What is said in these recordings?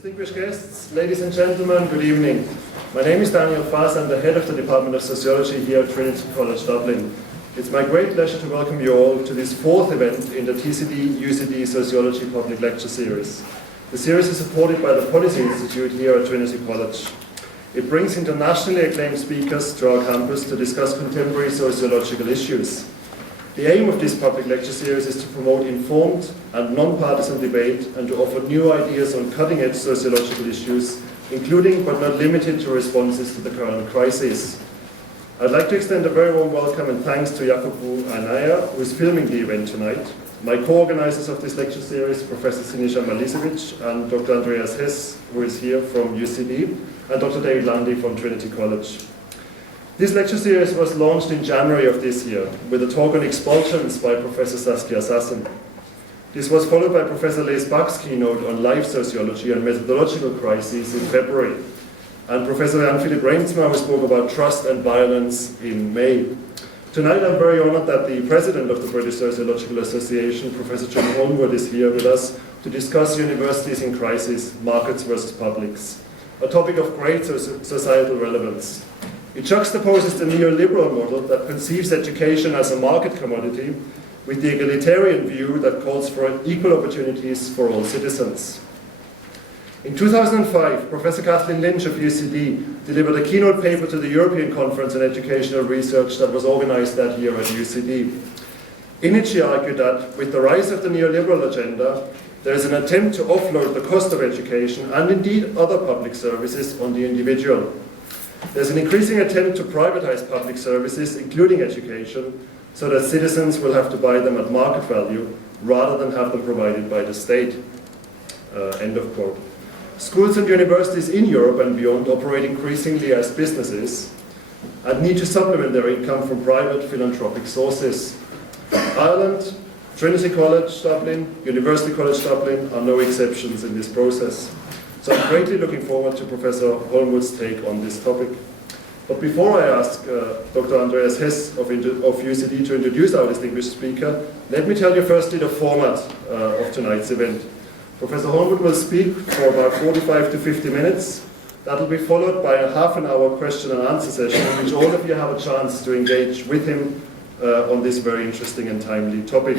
Distinguished guests, ladies and gentlemen, good evening. My name is Daniel Faas. I'm the head of the Department of Sociology here at Trinity College Dublin. It's my great pleasure to welcome you all to this fourth event in the TCD-UCD Sociology Public Lecture Series. The series is supported by the Policy Institute here at Trinity College. It brings internationally acclaimed speakers to our campus to discuss contemporary sociological issues. The aim of this public lecture series is to promote informed and non-partisan debate and to offer new ideas on cutting-edge sociological issues, including but not limited to responses to the current crisis. I'd like to extend a very warm welcome and thanks to Jacopo Anaya, who is filming the event tonight, my co-organizers of this lecture series, Professor Sinisa Malisevic and Dr. Andreas Hess, who is here from UCD, and Dr. David Landy from Trinity College. This lecture series was launched in January of this year with a talk on expulsions by Professor Saskia Sassen. This was followed by Professor Lees Bach's keynote on life sociology and methodological crises in February, and Professor Jan-Philipp Reimsma, who spoke about trust and violence in May. Tonight I'm very honored that the president of the British Sociological Association, Professor John Holmwood, is here with us to discuss universities in crisis, markets versus publics, a topic of great societal relevance. It juxtaposes the neoliberal model that conceives education as a market commodity with the egalitarian view that calls for equal opportunities for all citizens. In 2005, Professor Kathleen Lynch of UCD delivered a keynote paper to the European Conference on Educational Research that was organized that year at UCD. In it, she argued that with the rise of the neoliberal agenda, there is an attempt to offload the cost of education and indeed other public services on the individual. There's an increasing attempt to privatize public services, including education, so that citizens will have to buy them at market value rather than have them provided by the state. End of quote. Schools and universities in Europe and beyond operate increasingly as businesses and need to supplement their income from private philanthropic sources. Ireland, Trinity College Dublin, University College Dublin are no exceptions in this process. So I'm greatly looking forward to Professor Holmwood's take on this topic. But before I ask Dr. Andreas Hess of UCD to introduce our distinguished speaker, let me tell you firstly the format of tonight's event. Professor Holmwood will speak for about 45 to 50 minutes. That will be followed by a half-an-hour question and answer session in which all of you have a chance to engage with him on this very interesting and timely topic.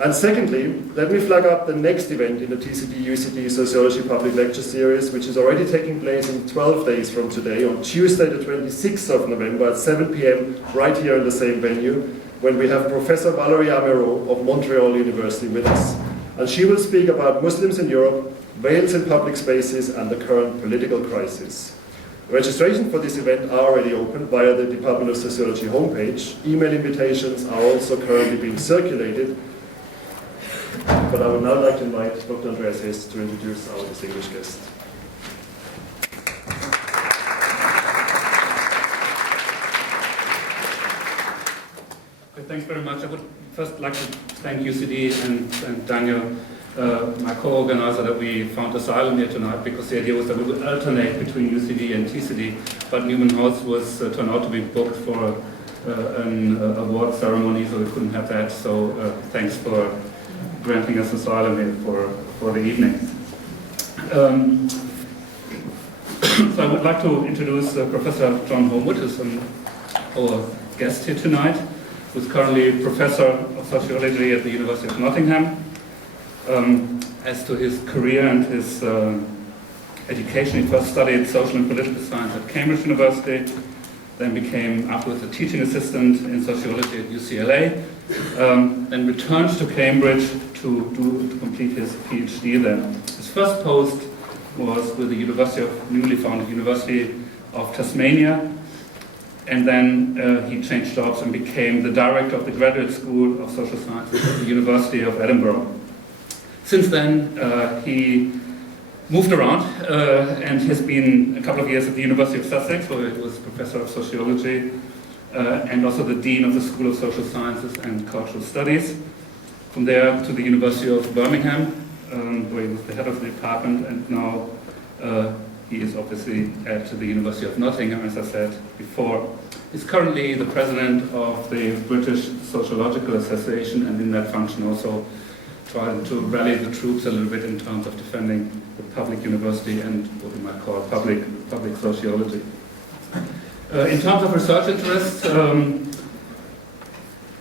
And secondly, let me flag up the next event in the TCD-UCD Sociology Public Lecture Series, which is already taking place in 12 days from today, on Tuesday the 26th of November at 7 p.m. right here in the same venue, when we have Professor Valérie Améro of Montreal University with us. And she will speak about Muslims in Europe, Wales in public spaces, and the current political crisis. Registration for this event are already open via the Department of Sociology homepage. Email invitations are also currently being circulated. But I would now like to invite Dr. Andreas Hess to introduce our distinguished guest. Okay, thanks very much. I would first like to thank UCD and Daniel, my co-organizer, that we found asylum here tonight, because the idea was that we would alternate between UCD and TCD, but Newman House was turned out to be booked for an award ceremony, so we couldn't have that. So thanks for granting us asylum here for the evening. So I would like to introduce Professor John Holmwood, who's our guest here tonight, who's currently Professor of Sociology at the University of Nottingham. As to his career and his education, he first studied social and political science at Cambridge University, then became afterwards a teaching assistant in sociology at UCLA, then returned to Cambridge to complete his PhD there. His first post was with the newly founded University of Tasmania, and then he changed jobs and became the director of the Graduate School of Social Sciences at the University of Edinburgh. Since then, he moved around and has been a couple of years at the University of Sussex, where he was professor of sociology and also the dean of the School of Social Sciences and Cultural Studies. From there to the University of Birmingham, where he was the head of the department, and now he is obviously at the University of Nottingham, as I said before. He's currently the president of the British Sociological Association, and in that function also trying to rally the troops a little bit in terms of defending the public university and what we might call public sociology. In terms of research interests,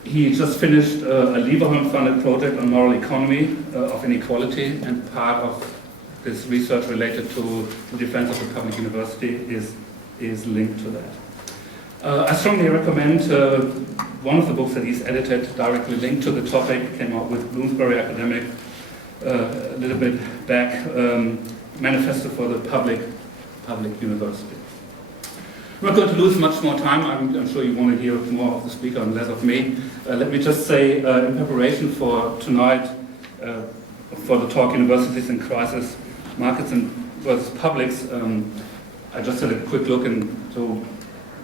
he just finished a Lieberman-funded project on moral economy of inequality, and part of this research related to the defense of the public university is linked to that. I strongly recommend one of the books that he's edited, directly linked to the topic, came out with Bloomsbury Academic a little bit back, Manifesto for the Public University. I'm not going to lose much more time. I'm sure you want to hear more of the speaker and less of me. Let me just say, in preparation for tonight, for the talk Universities in Crisis, Markets versus Publics, I just had a quick look into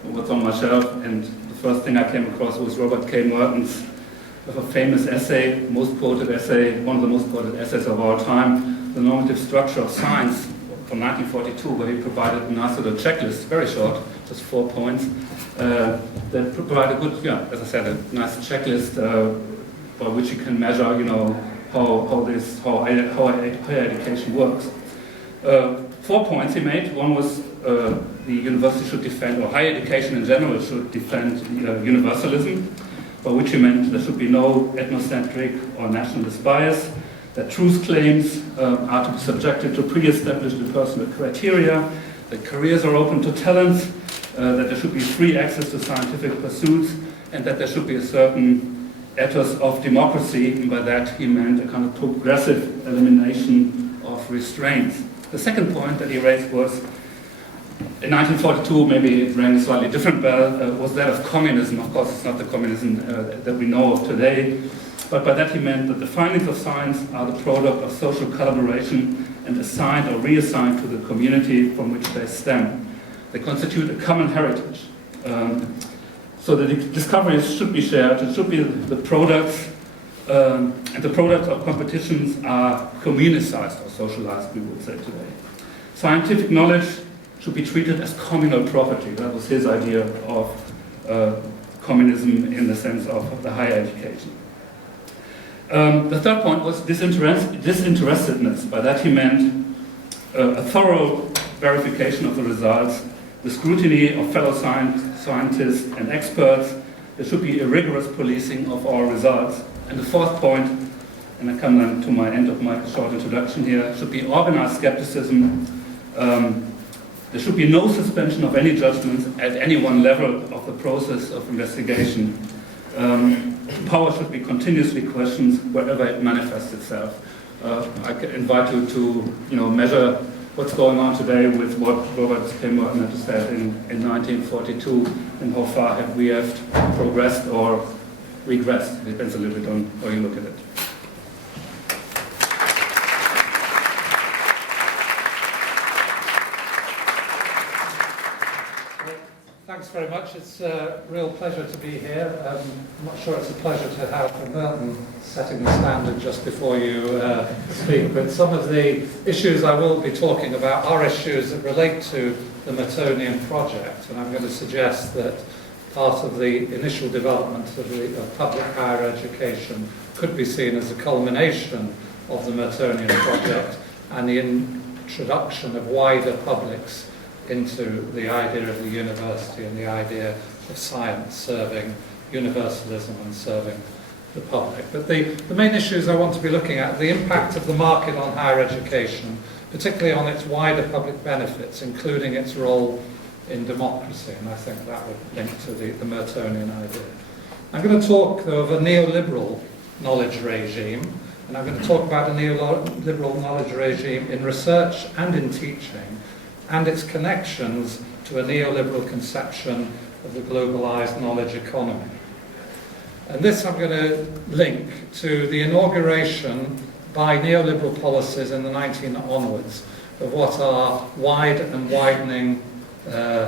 what's on my shelf, and the first thing I came across was Robert K. Merton's famous essay, most quoted essay, one of the most quoted essays of our time, The Normative Structure of Science, from 1942, where he provided a nice little checklist, very short, just 4 points, that provide a good, as I said, a nice checklist by which you can measure, how higher education works. 4 points he made. One was the university should defend, or higher education in general should defend universalism, by which he meant there should be no ethnocentric or nationalist bias, that truth claims are to be subjected to pre-established personal criteria, that careers are open to talents, that there should be free access to scientific pursuits, and that there should be a certain ethos of democracy, and by that he meant a kind of progressive elimination of restraints. The second point that he raised was, in 1942, maybe it rang a slightly different bell, was that of communism. Of course, it's not the communism that we know of today, but by that he meant that the findings of science are the product of social collaboration and assigned or reassigned to the community from which they stem. They constitute a common heritage. So the discoveries should be shared, it should be the products, and the products of competitions are communicized or socialized, we would say today. Scientific knowledge should be treated as communal property. That was his idea of communism in the sense of the higher education. The third point was disinterestedness. By that he meant a thorough verification of the results, the scrutiny of fellow scientists and experts. There should be a rigorous policing of our results. And the fourth point, and I come then to my end of my short introduction here, should be organized skepticism. There should be no suspension of any judgments at any one level of the process of investigation. Power should be continuously questioned wherever it manifests itself. I invite you to measure what's going on today with what Robert K. Merton had to say in 1942, and how far have we progressed or regressed. It depends a little bit on how you look at it. Thanks very much. It's a real pleasure to be here. I'm not sure it's a pleasure to have Merton setting the standard just before you speak, but some of the issues I will be talking about are issues that relate to the Mertonian project, and I'm going to suggest that part of the initial development of public higher education could be seen as a culmination of the Mertonian project and the introduction of wider publics into the idea of the university and the idea of science serving universalism and serving the public. But the main issues I want to be looking at, the impact of the market on higher education, particularly on its wider public benefits, including its role in democracy, and I think that would link to the Mertonian idea. I'm going to talk, though, of a neoliberal knowledge regime, and I'm going to talk about a neoliberal knowledge regime in research and in teaching, and its connections to a neoliberal conception of the globalized knowledge economy. And this I'm going to link to the inauguration by neoliberal policies in the 1900s onwards of what are wide and widening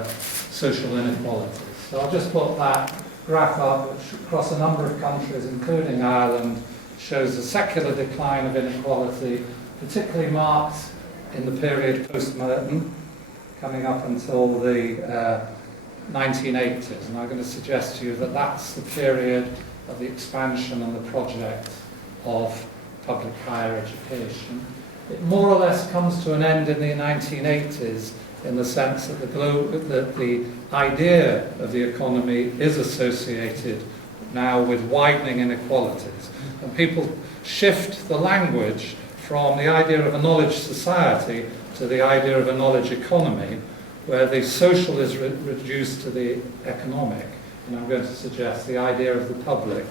social inequalities. So I'll just put that graph up, which across a number of countries, including Ireland, shows a secular decline of inequality, particularly marked in the period post-Merton, coming up until the 1980s. And I'm going to suggest to you that that's the period of the expansion and the project of public higher education. It more or less comes to an end in the 1980s in the sense that the idea of the economy is associated now with widening inequalities. And people shift the language from the idea of a knowledge society to the idea of a knowledge economy, where the social is reduced to the economic, and I'm going to suggest the idea of the public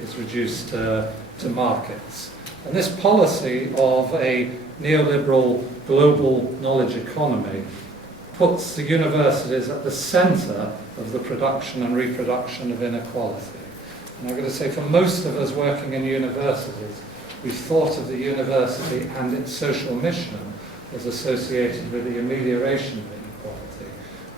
is reduced to markets. And this policy of a neoliberal global knowledge economy puts the universities at the centre of the production and reproduction of inequality. And I'm going to say for most of us working in universities, we've thought of the university and its social mission as associated with the amelioration of inequality.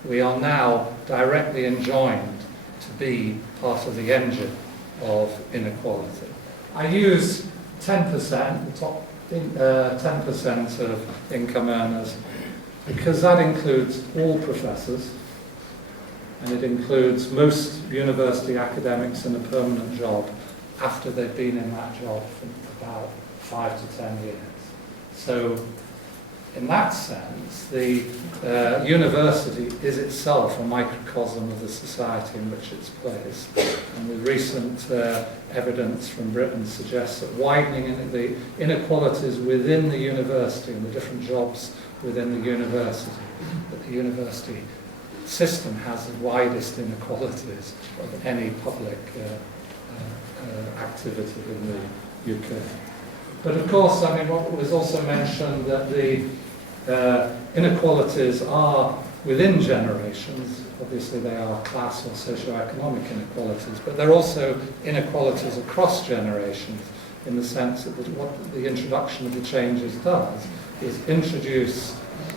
We are now directly enjoined to be part of the engine of inequality. I use 10%, the top 10% of income earners, because that includes all professors, and it includes most university academics in a permanent job after they've been in that job for about 5 to 10 years. So in that sense, the university is itself a microcosm of the society in which it's placed. And the recent evidence from Britain suggests that widening in the inequalities within the university and the different jobs within the university, that the university system has the widest inequalities of any public activity in the UK. But of course, I mean, what was also mentioned that the inequalities are within generations. Obviously, they are class or socio-economic inequalities, but they're also inequalities across generations in the sense that what the introduction of the changes does is introduce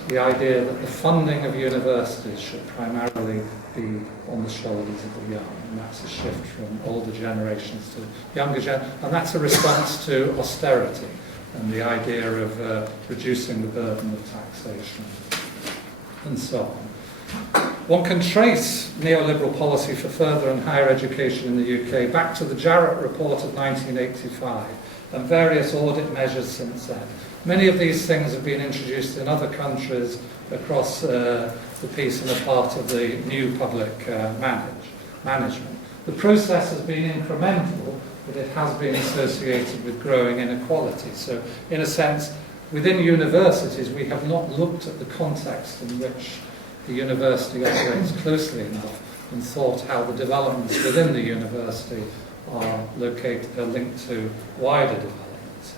the idea that the funding of universities should primarily be on the shoulders of the young, and that's a shift from older generations to younger generations, and that's a response to austerity and the idea of reducing the burden of taxation and so on. One can trace neoliberal policy for further and higher education in the UK back to the Jarrett report of 1985 and various audit measures since then. Many of these things have been introduced in other countries across the piece and are part of the new public management. The process has been incremental, but it has been associated with growing inequality. So, in a sense, within universities, we have not looked at the context in which the university operates closely enough and thought how the developments within the university are linked to wider developments.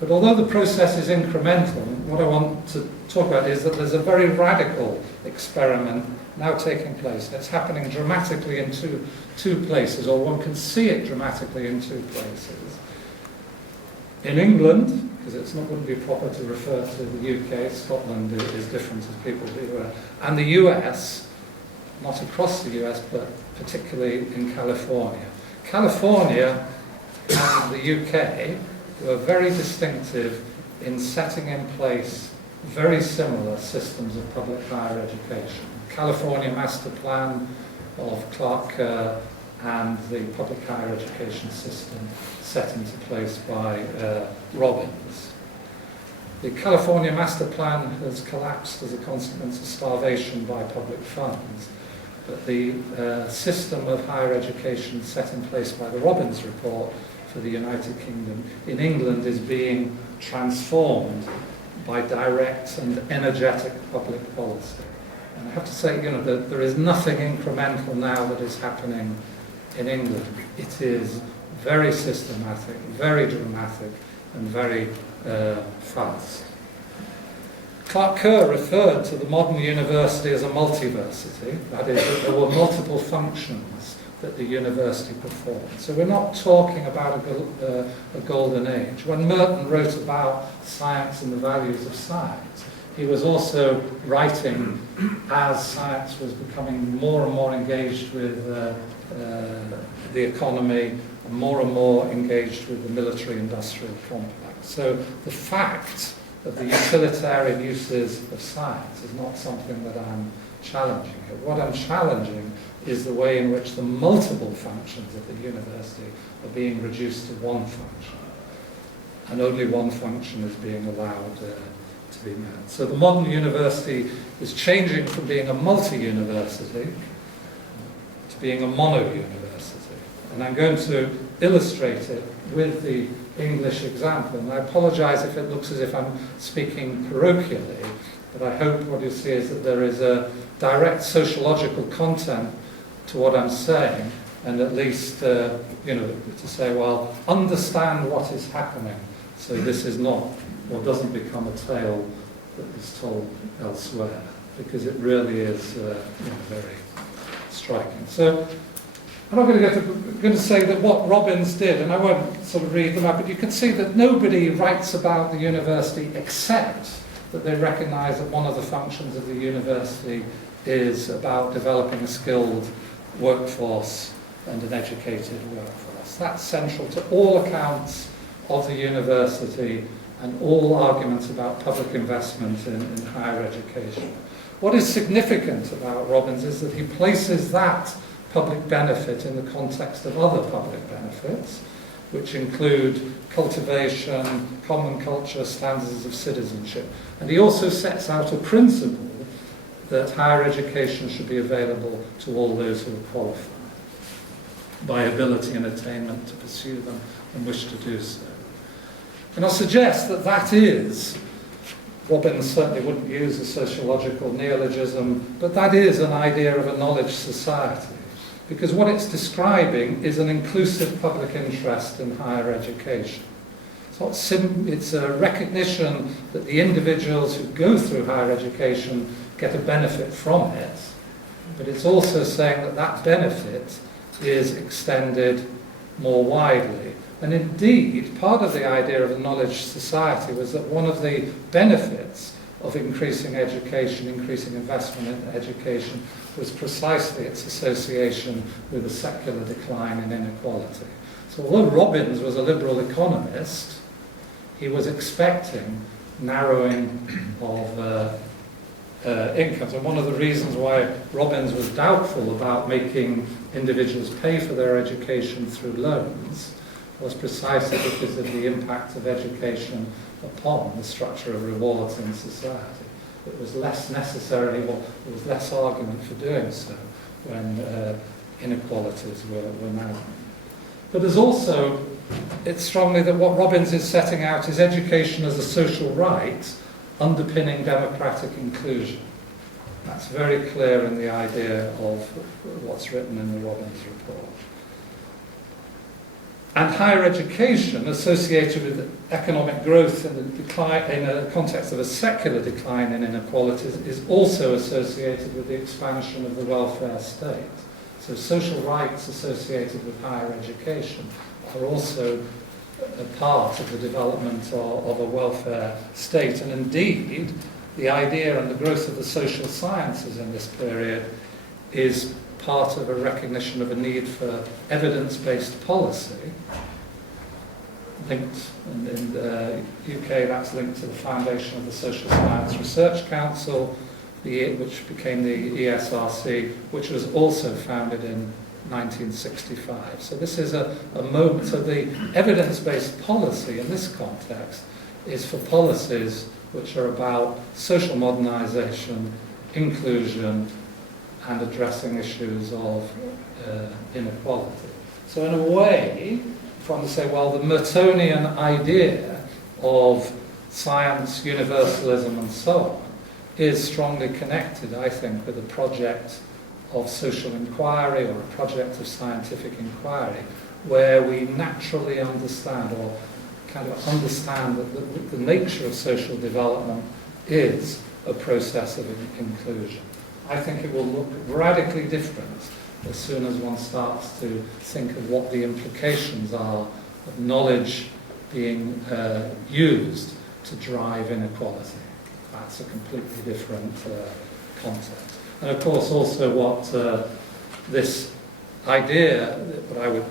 But although the process is incremental, what I want to talk about is that there's a very radical experiment now taking place. It's happening dramatically in two places, or one can see it dramatically in two places. In England, because it's not going to be proper to refer to the UK, Scotland is different as people do, and the US, not across the US, but particularly in California. California and the UK were very distinctive in setting in place very similar systems of public higher education. California Master Plan of Clark Kerr and the public higher education system set into place by Robbins. The California Master Plan has collapsed as a consequence of starvation by public funds, but the system of higher education set in place by the Robbins report for the United Kingdom in England is being transformed by direct and energetic public policy. And I have to say, that there is nothing incremental now that is happening in England. It is very systematic, very dramatic, and very fast. Clark Kerr referred to the modern university as a multiversity, that is, that there were multiple functions that the university performed. So we're not talking about a golden age. When Merton wrote about science and the values of science, he was also writing as science was becoming more and more engaged with the economy, and more engaged with the military-industrial complex. So the fact of the utilitarian uses of science is not something that I'm challenging here. What I'm challenging is the way in which the multiple functions of the university are being reduced to one function. and only one function is being allowed to be met. So the modern university is changing from being a multi-university to being a mono-university. And I'm going to illustrate it with the English example. And I apologise if it looks as if I'm speaking parochially, but I hope what you see is that there is a direct sociological content to what I'm saying, and at least, to say, well, understand what is happening, so this is not, or doesn't become a tale that is told elsewhere, because it really is very striking. So I'm not going to say that what Robbins did, and I won't sort of read them out, but you can see that nobody writes about the university except that they recognise that one of the functions of the university is about developing a skilled workforce and an educated workforce. That's central to all accounts of the university and all arguments about public investment in higher education. What is significant about Robbins is that he places that public benefit in the context of other public benefits, which include cultivation, common culture, standards of citizenship. And he also sets out a principle that higher education should be available to all those who are qualified by ability and attainment to pursue them and wish to do so. And I'll suggest that that is, Robbins certainly wouldn't use a sociological neologism, but that is an idea of a knowledge society, because what it's describing is an inclusive public interest in higher education. It's a recognition that the individuals who go through higher education get a benefit from it, but it's also saying that that benefit is extended more widely. And indeed, part of the idea of a knowledge society was that one of the benefits of increasing education, increasing investment in education, was precisely its association with a secular decline in inequality. So although Robbins was a liberal economist, he was expecting narrowing of incomes. And one of the reasons why Robbins was doubtful about making individuals pay for their education through loans was precisely because of the impact of education upon the structure of rewards in society. It was less necessarily, or there was less argument for doing so when inequalities were narrowing. But there's also, it's strongly that what Robbins is setting out is education as a social right underpinning democratic inclusion. That's very clear in the idea of what's written in the Robbins report. And higher education, associated with economic growth in, the decline, in a context of a secular decline in inequalities, is also associated with the expansion of the welfare state. So social rights associated with higher education are also a part of the development of a welfare state. And indeed, the idea and the growth of the social sciences in this period is part of a recognition of a need for evidence-based policy, linked in the UK, that's linked to the foundation of the Social Science Research Council, which became the ESRC, which was also founded in 1965. So this is a moment, so the evidence-based policy in this context is for policies which are about social modernisation, inclusion, and addressing issues of inequality. So in a way, if one to say, well, the Mertonian idea of science, universalism, and so on is strongly connected, I think, with a project of social inquiry or a project of scientific inquiry, where we naturally understand, or kind of understand that the nature of social development is a process of inclusion. I think it will look radically different as soon as one starts to think of what the implications are of knowledge being used to drive inequality. That's a completely different concept. And of course also what this idea, what I would,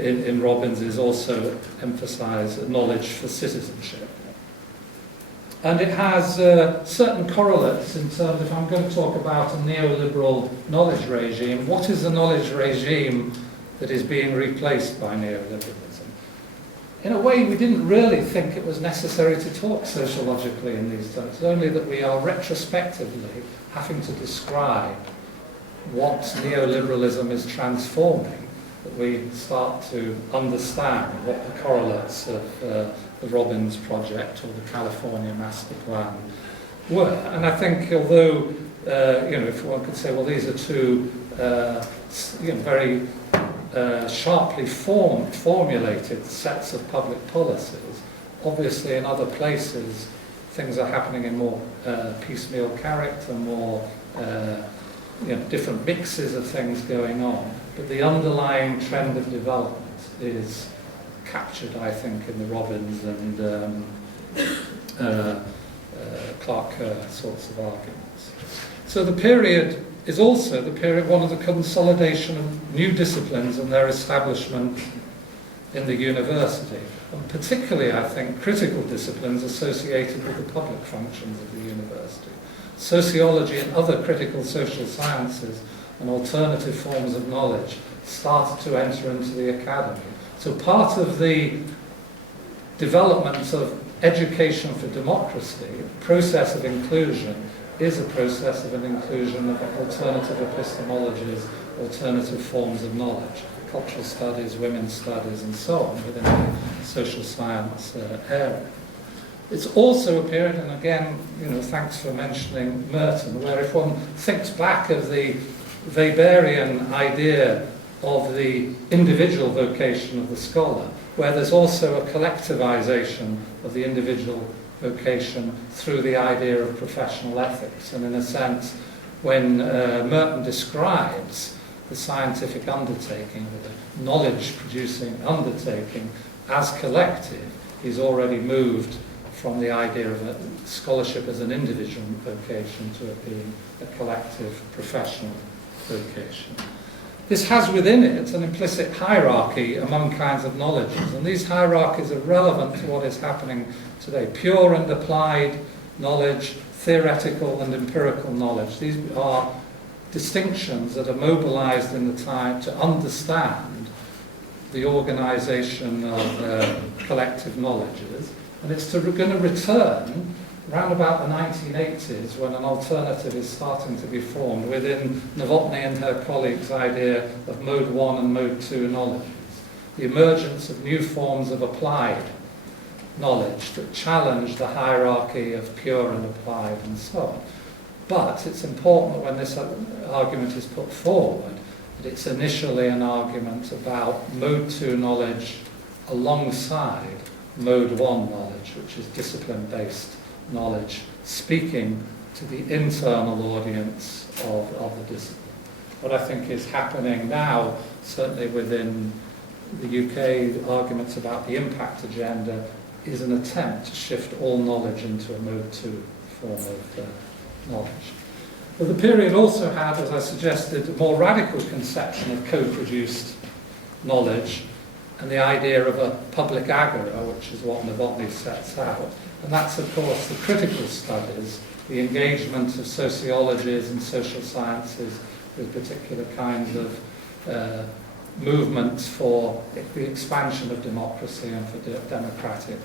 in Robbins, is also emphasise knowledge for citizenship. And it has certain correlates in terms of, if I'm going to talk about a neoliberal knowledge regime, what is the knowledge regime that is being replaced by neoliberalism? in a way, we didn't really think it was necessary to talk sociologically in these terms. It's only that we are retrospectively having to describe what neoliberalism is transforming, that we start to understand what the correlates of the Robbins Project or the California Master Plan were. And I think, although, if one could say, well, these are two very sharply formulated sets of public policies, obviously in other places things are happening in more piecemeal character, more different mixes of things going on. But the underlying trend of development is captured, I think, in the Robbins and Clark Kerr sorts of arguments. So the period is also the period, one of the consolidation of new disciplines and their establishment in the university, and particularly, I think, critical disciplines associated with the public functions of the university. Sociology and other critical social sciences and alternative forms of knowledge started to enter into the academy. So part of the development of education for democracy, process of inclusion, is a process of an inclusion of alternative epistemologies, alternative forms of knowledge, cultural studies, women's studies, and so on within the social science area. It's also a period, and again, thanks for mentioning Merton, where if one thinks back of the Weberian idea of the individual vocation of the scholar, where there's also a collectivization of the individual vocation through the idea of professional ethics. And in a sense, when Merton describes the scientific undertaking, or the knowledge-producing undertaking as collective, he's already moved from the idea of scholarship as an individual vocation to it being a collective professional vocation. This has within it an implicit hierarchy among kinds of knowledges, and these hierarchies are relevant to what is happening today. Pure and applied knowledge, theoretical and empirical knowledge. These are distinctions that are mobilized in the time to understand the organization of collective knowledges. And it's going to return around about the 1980s, when an alternative is starting to be formed within Novotny and her colleagues' idea of Mode 1 and Mode 2 knowledges. The emergence of new forms of applied knowledge that challenge the hierarchy of pure and applied and so on. But it's important that when this argument is put forward, that it's initially an argument about Mode 2 knowledge alongside Mode 1 knowledge, which is discipline-based knowledge, speaking to the internal audience of the discipline. What I think is happening now, certainly within the UK, the arguments about the impact agenda is an attempt to shift all knowledge into a Mode 2 form of knowledge. But the period also had, as I suggested, a more radical conception of co-produced knowledge and the idea of a public agora, which is what Novotny sets out. And that's, of course, the critical studies, the engagement of sociologies and social sciences with particular kinds of movements for the expansion of democracy and for democratic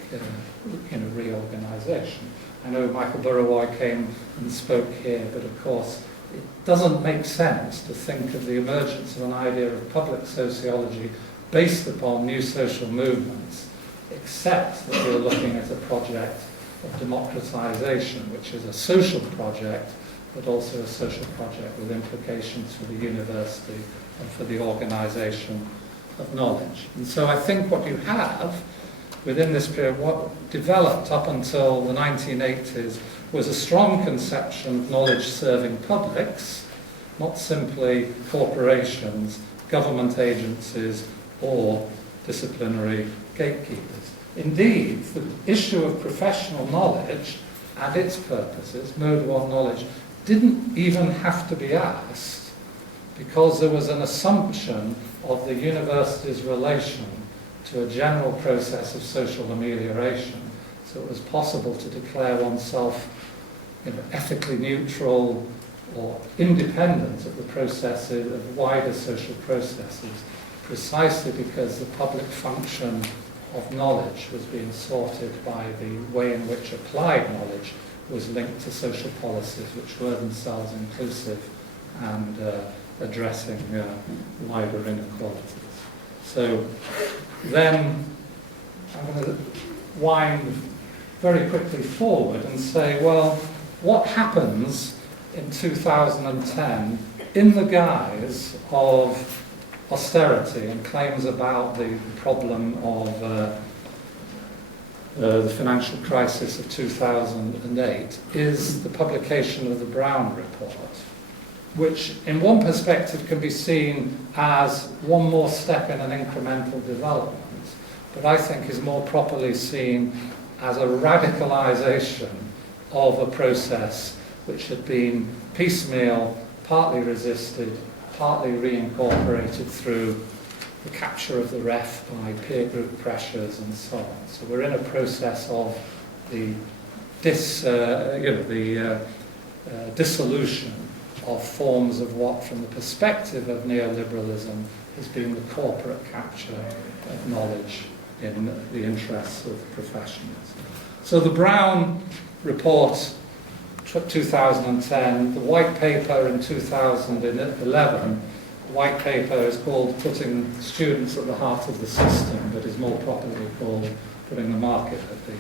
reorganization. I know Michael Burrowoy came and spoke here, but of course it doesn't make sense to think of the emergence of an idea of public sociology based upon new social movements, except that we're looking at a project of democratization, which is a social project, but also a social project with implications for the university and for the organization of knowledge. And so I think what you have within this period, what developed up until the 1980s, was a strong conception of knowledge serving publics, not simply corporations, government agencies, or disciplinary gatekeepers. Indeed, the issue of professional knowledge and its purposes, Mode 1 knowledge, didn't even have to be asked, because there was an assumption of the university's relation to a general process of social amelioration. So it was possible to declare oneself ethically neutral or independent of the processes, of wider social processes, precisely because the public function of knowledge was being sorted by the way in which applied knowledge was linked to social policies which were themselves inclusive and addressing wider inequalities. So then I'm going to wind very quickly forward and say, well, what happens in 2010 in the guise of austerity and claims about the problem of the financial crisis of 2008 is the publication of the Brown Report, which in one perspective can be seen as one more step in an incremental development, but I think is more properly seen as a radicalization of a process which had been piecemeal, partly resisted, partly reincorporated through the capture of the ref by peer group pressures and so on. So we're in a process of the dissolution of forms of what, from the perspective of neoliberalism, has been the corporate capture of knowledge in the interests of professionals. So the Brown Report 2010, the white paper in 2011, the white paper is called Putting Students at the Heart of the System, but is more properly called Putting the Market at the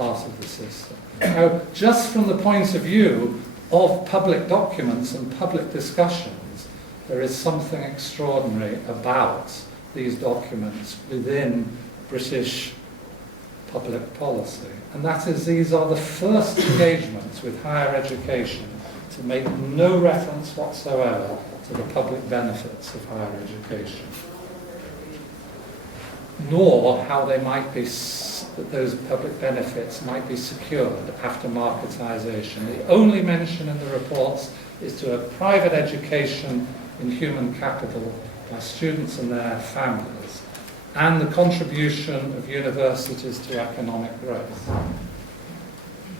Heart of the System. Now, just from the point of view of public documents and public discussions, there is something extraordinary about these documents within British public policy. And that is, these are the first engagements with higher education to make no reference whatsoever to the public benefits of higher education, nor how they might be, that those public benefits might be secured after marketisation. The only mention in the reports is to a private education in human capital by students and their families, and the contribution of universities to economic growth.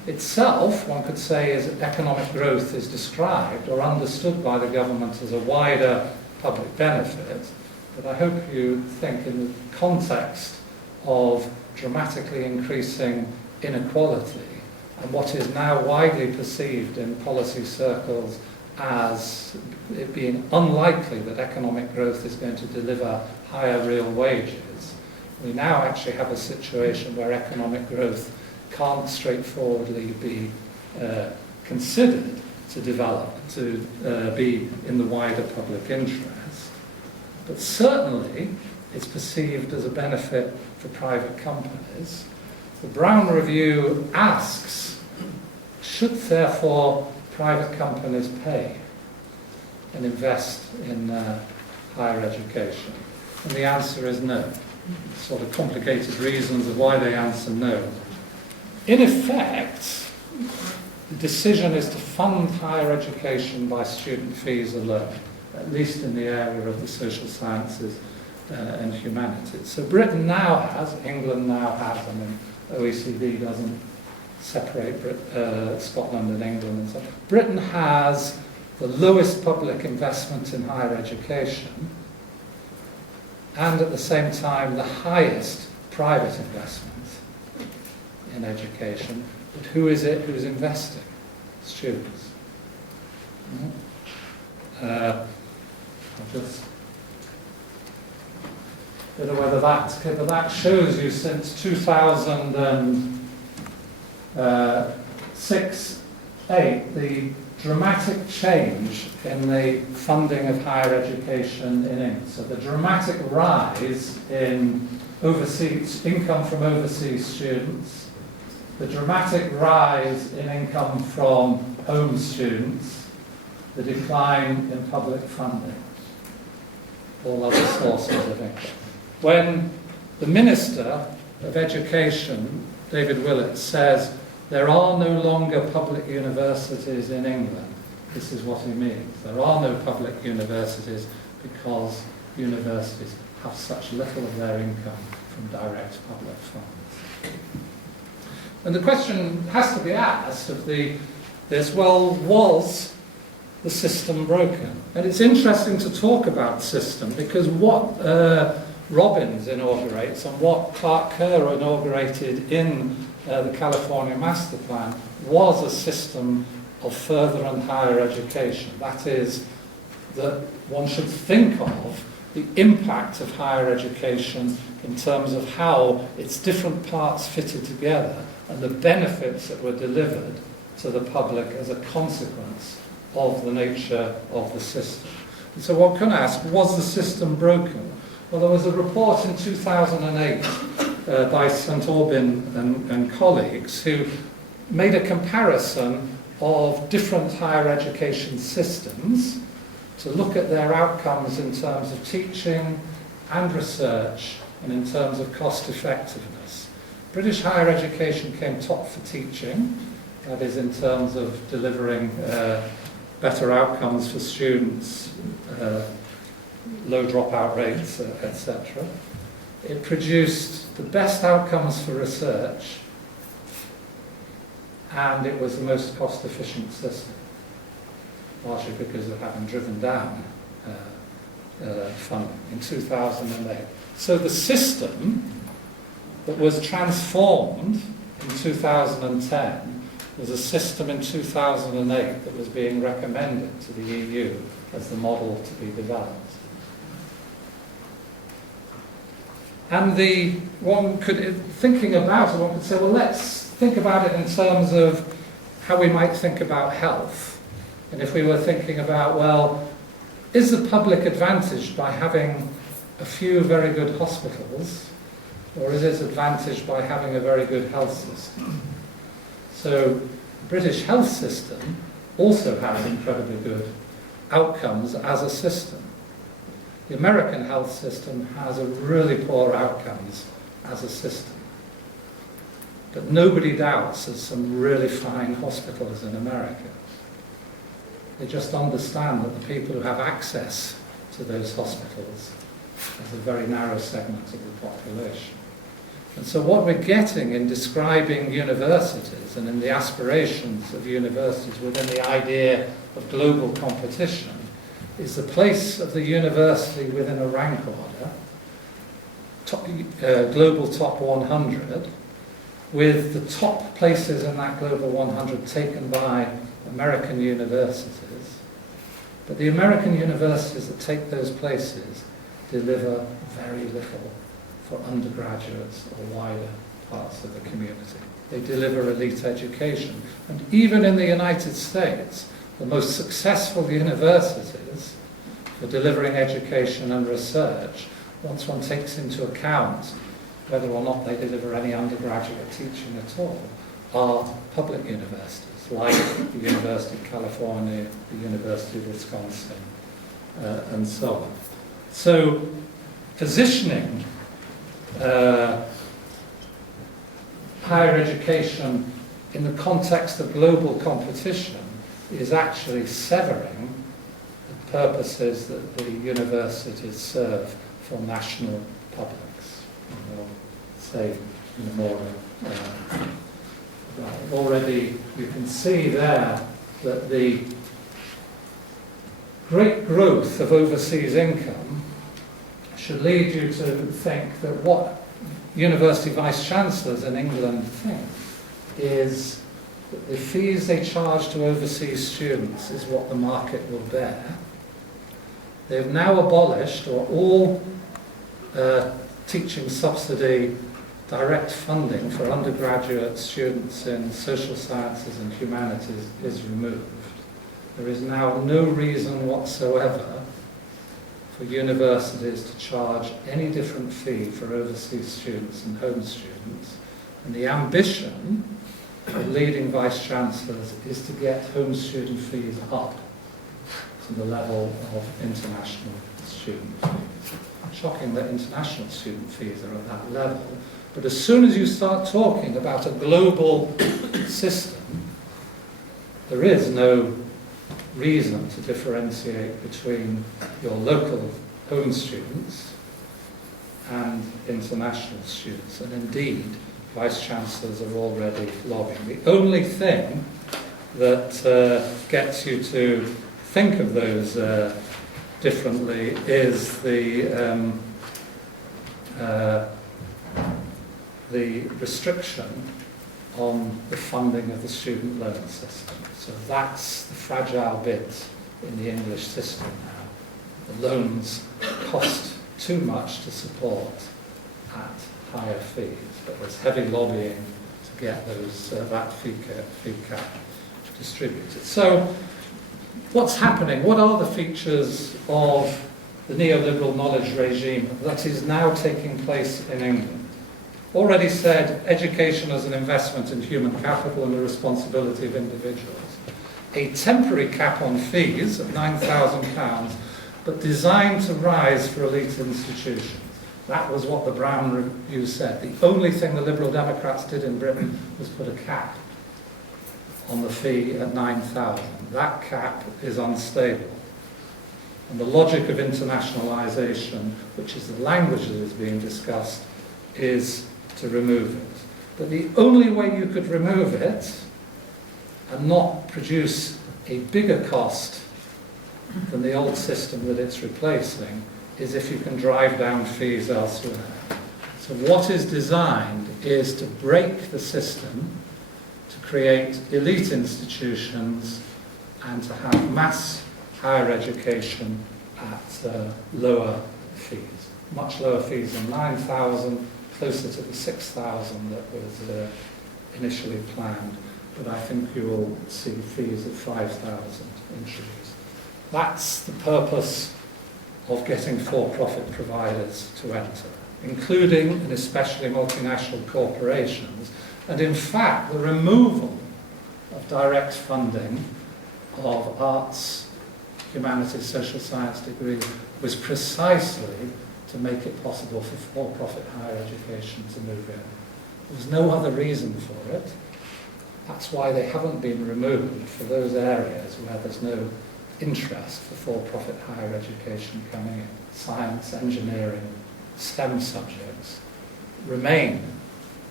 Itself, one could say, is economic growth is described or understood by the government as a wider public benefit, but I hope you think in the context of dramatically increasing inequality and what is now widely perceived in policy circles as it being unlikely that economic growth is going to deliver higher real wages, we now actually have a situation where economic growth can't straightforwardly be considered to develop, to be in the wider public interest. But certainly it's perceived as a benefit for private companies. The Brown Review asks, should therefore private companies pay and invest in higher education? And the answer is no. Sort of complicated reasons of why they answer no. In effect, the decision is to fund higher education by student fees alone, at least in the area of the social sciences and humanities. So Britain now has, England now has, I mean, OECD doesn't separate Scotland and England and so on. Britain has the lowest public investment in higher education and at the same time the highest private investment in education. But who is it who's investing? Students. I'll just don't know whether that's clear, but that shows you since 2006-8 the dramatic change in the funding of higher education in England. So the dramatic rise in overseas income from overseas students, the dramatic rise in income from home students, the decline in public funding, all other sources of income. When the Minister of Education, David Willett, says there are no longer public universities in England, this is what he means. There are no public universities because universities have such little of their income from direct public funds. And the question has to be asked of this, well, was the system broken? And it's interesting to talk about system because what Robbins inaugurates and what Clark Kerr inaugurated in the California Master Plan was a system of further and higher education. That is, that one should think of the impact of higher education in terms of how its different parts fitted together and the benefits that were delivered to the public as a consequence of the nature of the system. And so one can ask, was the system broken? Well, there was a report in 2008 by St. Aubin and colleagues who made a comparison of different higher education systems to look at their outcomes in terms of teaching and research and in terms of cost effectiveness. British higher education came top for teaching, that is in terms of delivering better outcomes for students, low dropout rates, etc. It produced the best outcomes for research, and it was the most cost-efficient system, largely because of having driven down funding in 2008. So the system that was transformed in 2010 was a system in 2008 that was being recommended to the EU as the model to be developed. And one could say, well, let's think about it in terms of how we might think about health. And if we were thinking about, well, is the public advantaged by having a few very good hospitals, or is it advantaged by having a very good health system? So the British health system also has incredibly good outcomes as a system. The American health system has a really poor outcomes as a system. But nobody doubts there's some really fine hospitals in America. They just understand that the people who have access to those hospitals is a very narrow segment of the population. And so what we're getting in describing universities and in the aspirations of universities within the idea of global competition is the place of the university within a rank order, global top 100, with the top places in that global 100 taken by American universities. But the American universities that take those places deliver very little for undergraduates or wider parts of the community. They deliver elite education. And even in the United States, the most successful universities for delivering education and research, once one takes into account whether or not they deliver any undergraduate teaching at all, are public universities, like the University of California, the University of Wisconsin, and so on. So, positioning higher education in the context of global competition is actually severing the purposes that the universities serve for national publics. And we'll say in a more already you can see there that the great growth of overseas income should lead you to think that what university vice-chancellors in England think is that the fees they charge to overseas students is what the market will bear. They've now abolished, or all teaching subsidy direct funding for undergraduate students in social sciences and humanities is removed. There is now no reason whatsoever for universities to charge any different fee for overseas students and home students. And the ambition of leading vice-chancellors is to get home student fees up to the level of international student fees. Shocking that international student fees are at that level. But as soon as you start talking about a global system, there is no reason to differentiate between your local home students and international students. And indeed, vice-chancellors are already lobbying. The only thing that gets you to think of those differently is the the restriction on the funding of the student loan system. So that's the fragile bit in the English system now. The loans cost too much to support at higher fees, but there's heavy lobbying to get those that fee cap distributed. So what's happening? What are the features of the neoliberal knowledge regime that is now taking place in England? Already said, education as an investment in human capital and the responsibility of individuals. A temporary cap on fees of £9,000, but designed to rise for elite institutions. That was what the Brown Review said. The only thing the Liberal Democrats did in Britain was put a cap on the fee at 9,000. That cap is unstable. And the logic of internationalisation, which is the language that is being discussed, is to remove it. But the only way you could remove it and not produce a bigger cost than the old system that it's replacing is if you can drive down fees elsewhere. So what is designed is to break the system, to create elite institutions and to have mass higher education at lower fees. Much lower fees than 9,000, closer to the 6,000 that was initially planned. But I think you will see fees of 5,000 introduced. That's the purpose of getting for-profit providers to enter, including and especially multinational corporations, and in fact the removal of direct funding of arts, humanities, social science degrees was precisely to make it possible for for-profit higher education to move in. There's no other reason for it. That's why they haven't been removed for those areas where there's no interest for for-profit higher education coming in. Science, engineering, STEM subjects remain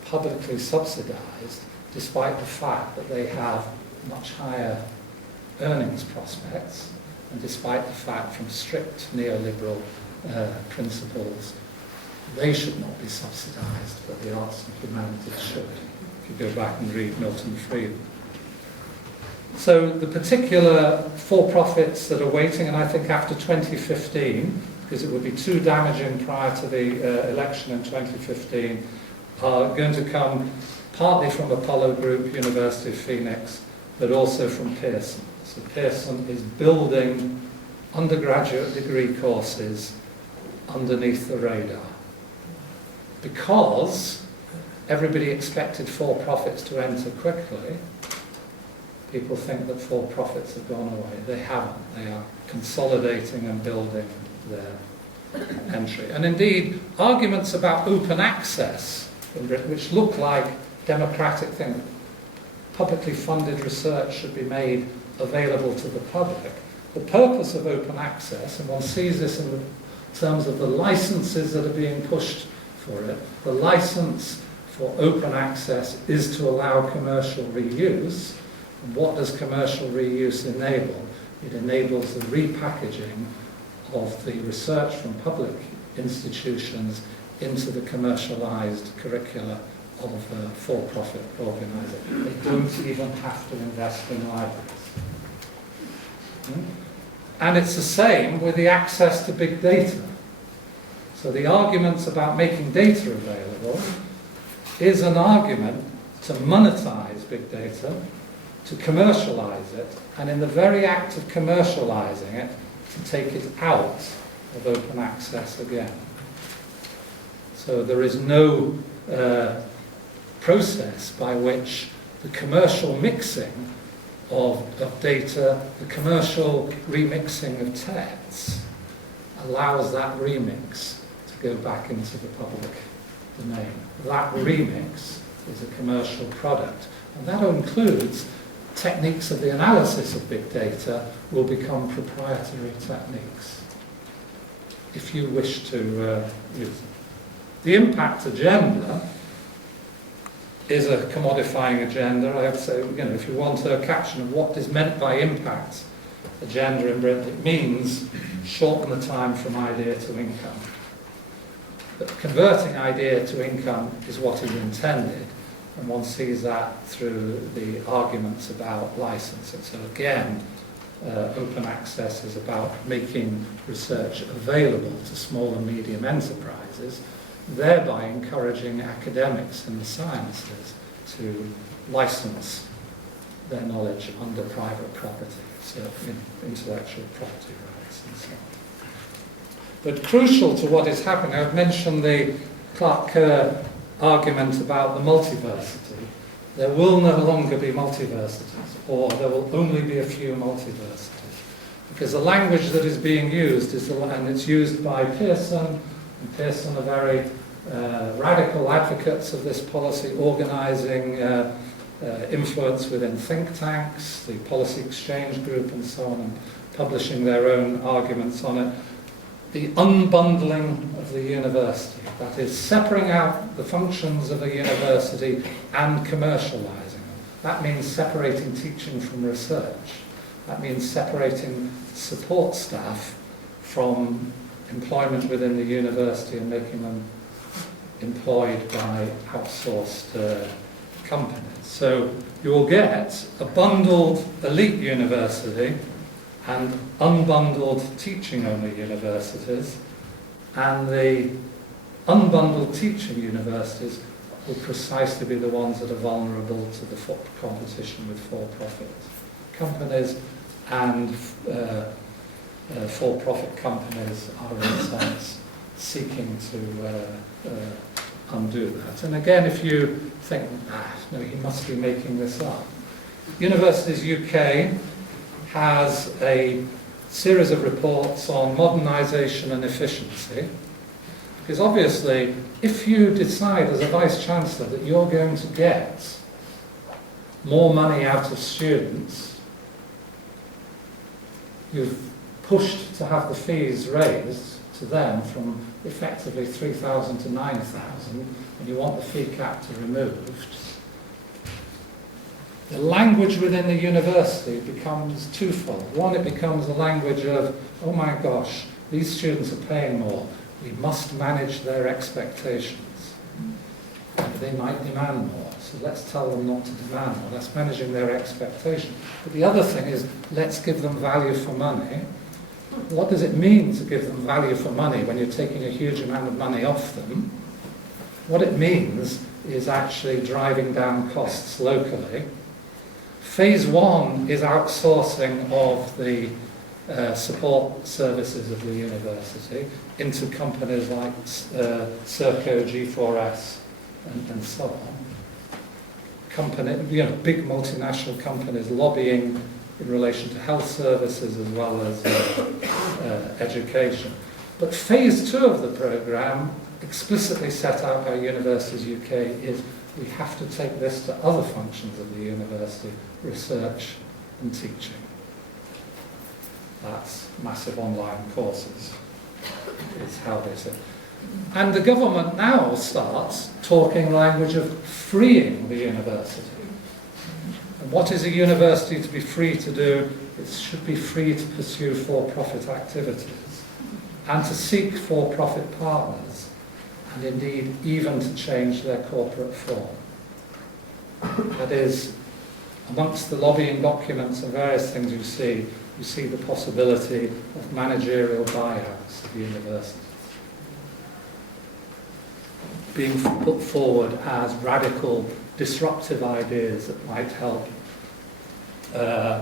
publicly subsidised despite the fact that they have much higher earnings prospects and despite the fact from strict neoliberal principles they should not be subsidised, but the arts and humanities should, if you go back and read Milton Friedman. So the particular for-profits that are waiting, and I think after 2015, because it would be too damaging prior to the election in 2015, are going to come partly from Apollo Group, University of Phoenix, but also from Pearson. So Pearson is building undergraduate degree courses underneath the radar. Because everybody expected for-profits to enter quickly, people think that for-profits have gone away. They haven't. They are consolidating and building their entry. And indeed, arguments about open access in Britain, which look like democratic things, publicly funded research should be made available to the public. The purpose of open access, and one sees this in the terms of the licenses that are being pushed for it, the license for open access is to allow commercial reuse. And what does commercial reuse enable? It enables the repackaging of the research from public institutions into the commercialized curricula of for-profit organisations. They don't even have to invest in libraries. And it's the same with the access to big data. So the arguments about making data available is an argument to monetize big data, to commercialize it, and in the very act of commercializing it, to take it out of open access again. So there is no process by which the commercial mixing of data, the commercial remixing of texts, allows that remix to go back into the public domain. That remix is a commercial product, and that includes techniques of the analysis of big data will become proprietary techniques if you wish to use them. The impact agenda is a commodifying agenda. I have to say, if you want a caption of what is meant by impact agenda in Britain, it means shorten the time from idea to income. But converting idea to income is what is intended, and one sees that through the arguments about licensing. So again, open access is about making research available to small and medium enterprises, thereby encouraging academics in the sciences to license their knowledge under private property, so intellectual property rights and so on. But crucial to what is happening, I've mentioned the Clark Kerr argument about the multiversity. There will no longer be multiversities, or there will only be a few multiversities. Because the language that is being used is, and it's used by Pearson, and Pearson are very radical advocates of this policy, organising influence within think tanks, the Policy Exchange Group and so on, and publishing their own arguments on it. The unbundling of the university, that is, separating out the functions of a university and commercialising them. That means separating teaching from research. That means separating support staff from employment within the university and making them employed by outsourced companies. So you will get a bundled elite university and unbundled teaching-only universities, and the unbundled teaching universities will precisely be the ones that are vulnerable to the competition with for-profit companies, and for-profit companies are in a sense seeking to undo that. And again, if you think, no, he must be making this up. Universities UK has a series of reports on modernisation and efficiency, because obviously if you decide as a Vice-Chancellor that you're going to get more money out of students, you've pushed to have the fees raised to them from effectively 3,000 to 9,000, and you want the fee cap to removed. The language within the university becomes twofold. One, it becomes a language of, oh my gosh, these students are paying more. We must manage their expectations. They might demand more, so let's tell them not to demand more. That's managing their expectations. But the other thing is, let's give them value for money. What does it mean to give them value for money when you're taking a huge amount of money off them? What it means is actually driving down costs locally. Phase one is outsourcing of the support services of the university into companies like Serco, G4S, and so on. Big multinational companies lobbying in relation to health services as well as education. But phase two of the programme, explicitly set out by Universities UK, is we have to take this to other functions of the university, research and teaching. That's massive online courses, is how they say. And the government now starts talking language of freeing the university. And what is a university to be free to do? It should be free to pursue for-profit activities and to seek for-profit partners, and indeed even to change their corporate form. That is, amongst the lobbying documents and various things you see the possibility of managerial buyouts of universities being put forward as radical, disruptive ideas that might help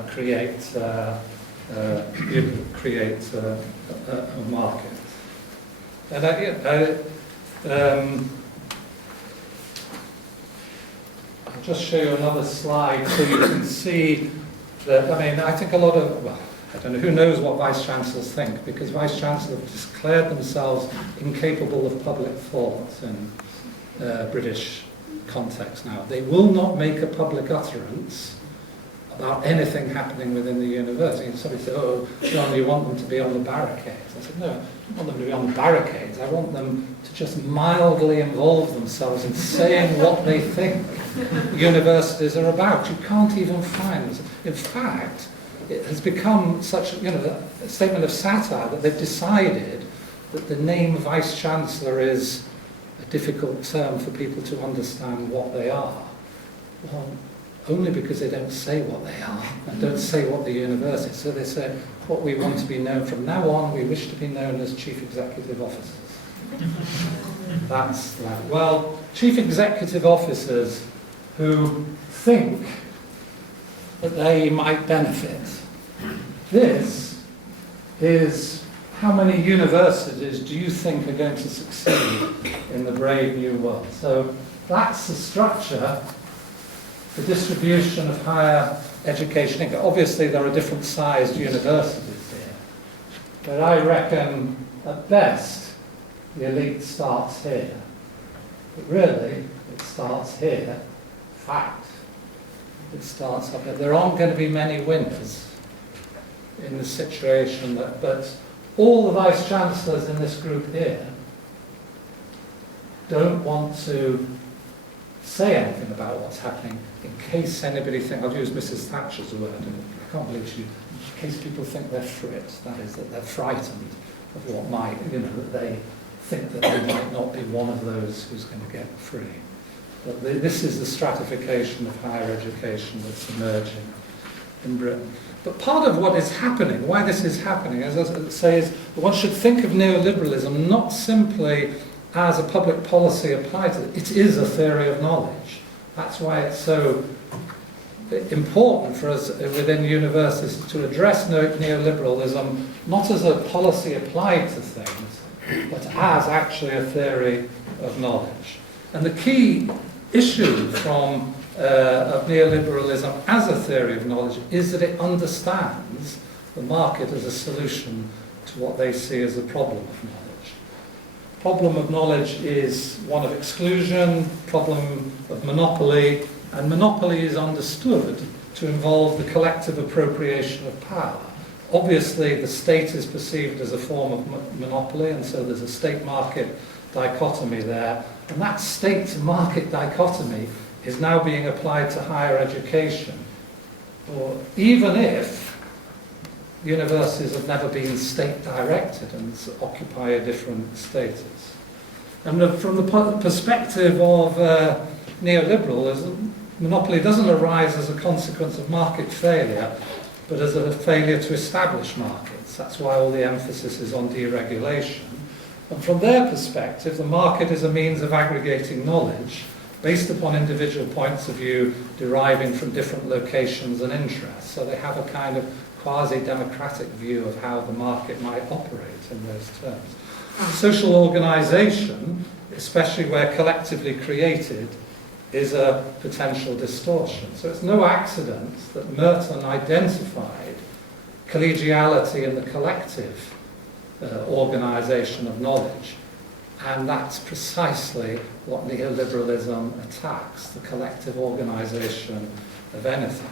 create a market. And I'll just show you another slide so you can see that, I think a lot of, I don't know, who knows what Vice-Chancellors think, because Vice-Chancellors have declared themselves incapable of public thought in British context now. They will not make a public utterance about anything happening within the university. And somebody said, oh, John, you want them to be on the barricades. I said, no, I don't want them to be on the barricades. I want them to just mildly involve themselves in saying what they think universities are about. You can't even find, in fact, it has become such a statement of satire that they've decided that the name Vice-Chancellor is a difficult term for people to understand what they are? Well, only because they don't say what they are and don't say what the universe is. So they say, what we want to be known from now on, we wish to be known as Chief Executive Officers. That's that. Well, Chief Executive Officers who think that they might benefit. This is how many universities do you think are going to succeed in the brave new world? So that's the structure, the distribution of higher education. Obviously there are different sized universities here, but I reckon at best the elite starts here. But really, it starts here. Fact. It starts up here. There aren't going to be many winners in the situation, but all the Vice-Chancellors in this group here don't want to say anything about what's happening in case anybody thinks, I'll use Mrs. Thatcher's word, and I can't believe she, in case people think they're frit, that is, that they're frightened of what might, that they think that they might not be one of those who's going to get free. But this is the stratification of higher education that's emerging in Britain. But part of what is happening, why this is happening, as I say, is one should think of neoliberalism not simply as a public policy applied to it. It is a theory of knowledge. That's why it's so important for us within universities to address neoliberalism not as a policy applied to things, but as actually a theory of knowledge. And the key issue of neoliberalism as a theory of knowledge is that it understands the market as a solution to what they see as a problem of knowledge. Problem of knowledge is one of exclusion, problem of monopoly, and monopoly is understood to involve the collective appropriation of power. Obviously, the state is perceived as a form of monopoly, and so there's a state-market dichotomy there. And that state-market dichotomy is now being applied to higher education, or even if universities have never been state-directed and occupy a different status. And from the perspective of neoliberalism, monopoly doesn't arise as a consequence of market failure, but as a failure to establish markets. That's why all the emphasis is on deregulation. And from their perspective, the market is a means of aggregating knowledge based upon individual points of view deriving from different locations and interests. So they have a kind of quasi-democratic view of how the market might operate in those terms. Social organisation, especially where collectively created, is a potential distortion. So it's no accident that Merton identified collegiality in the collective organisation of knowledge. And that's precisely what neoliberalism attacks, the collective organisation of anything.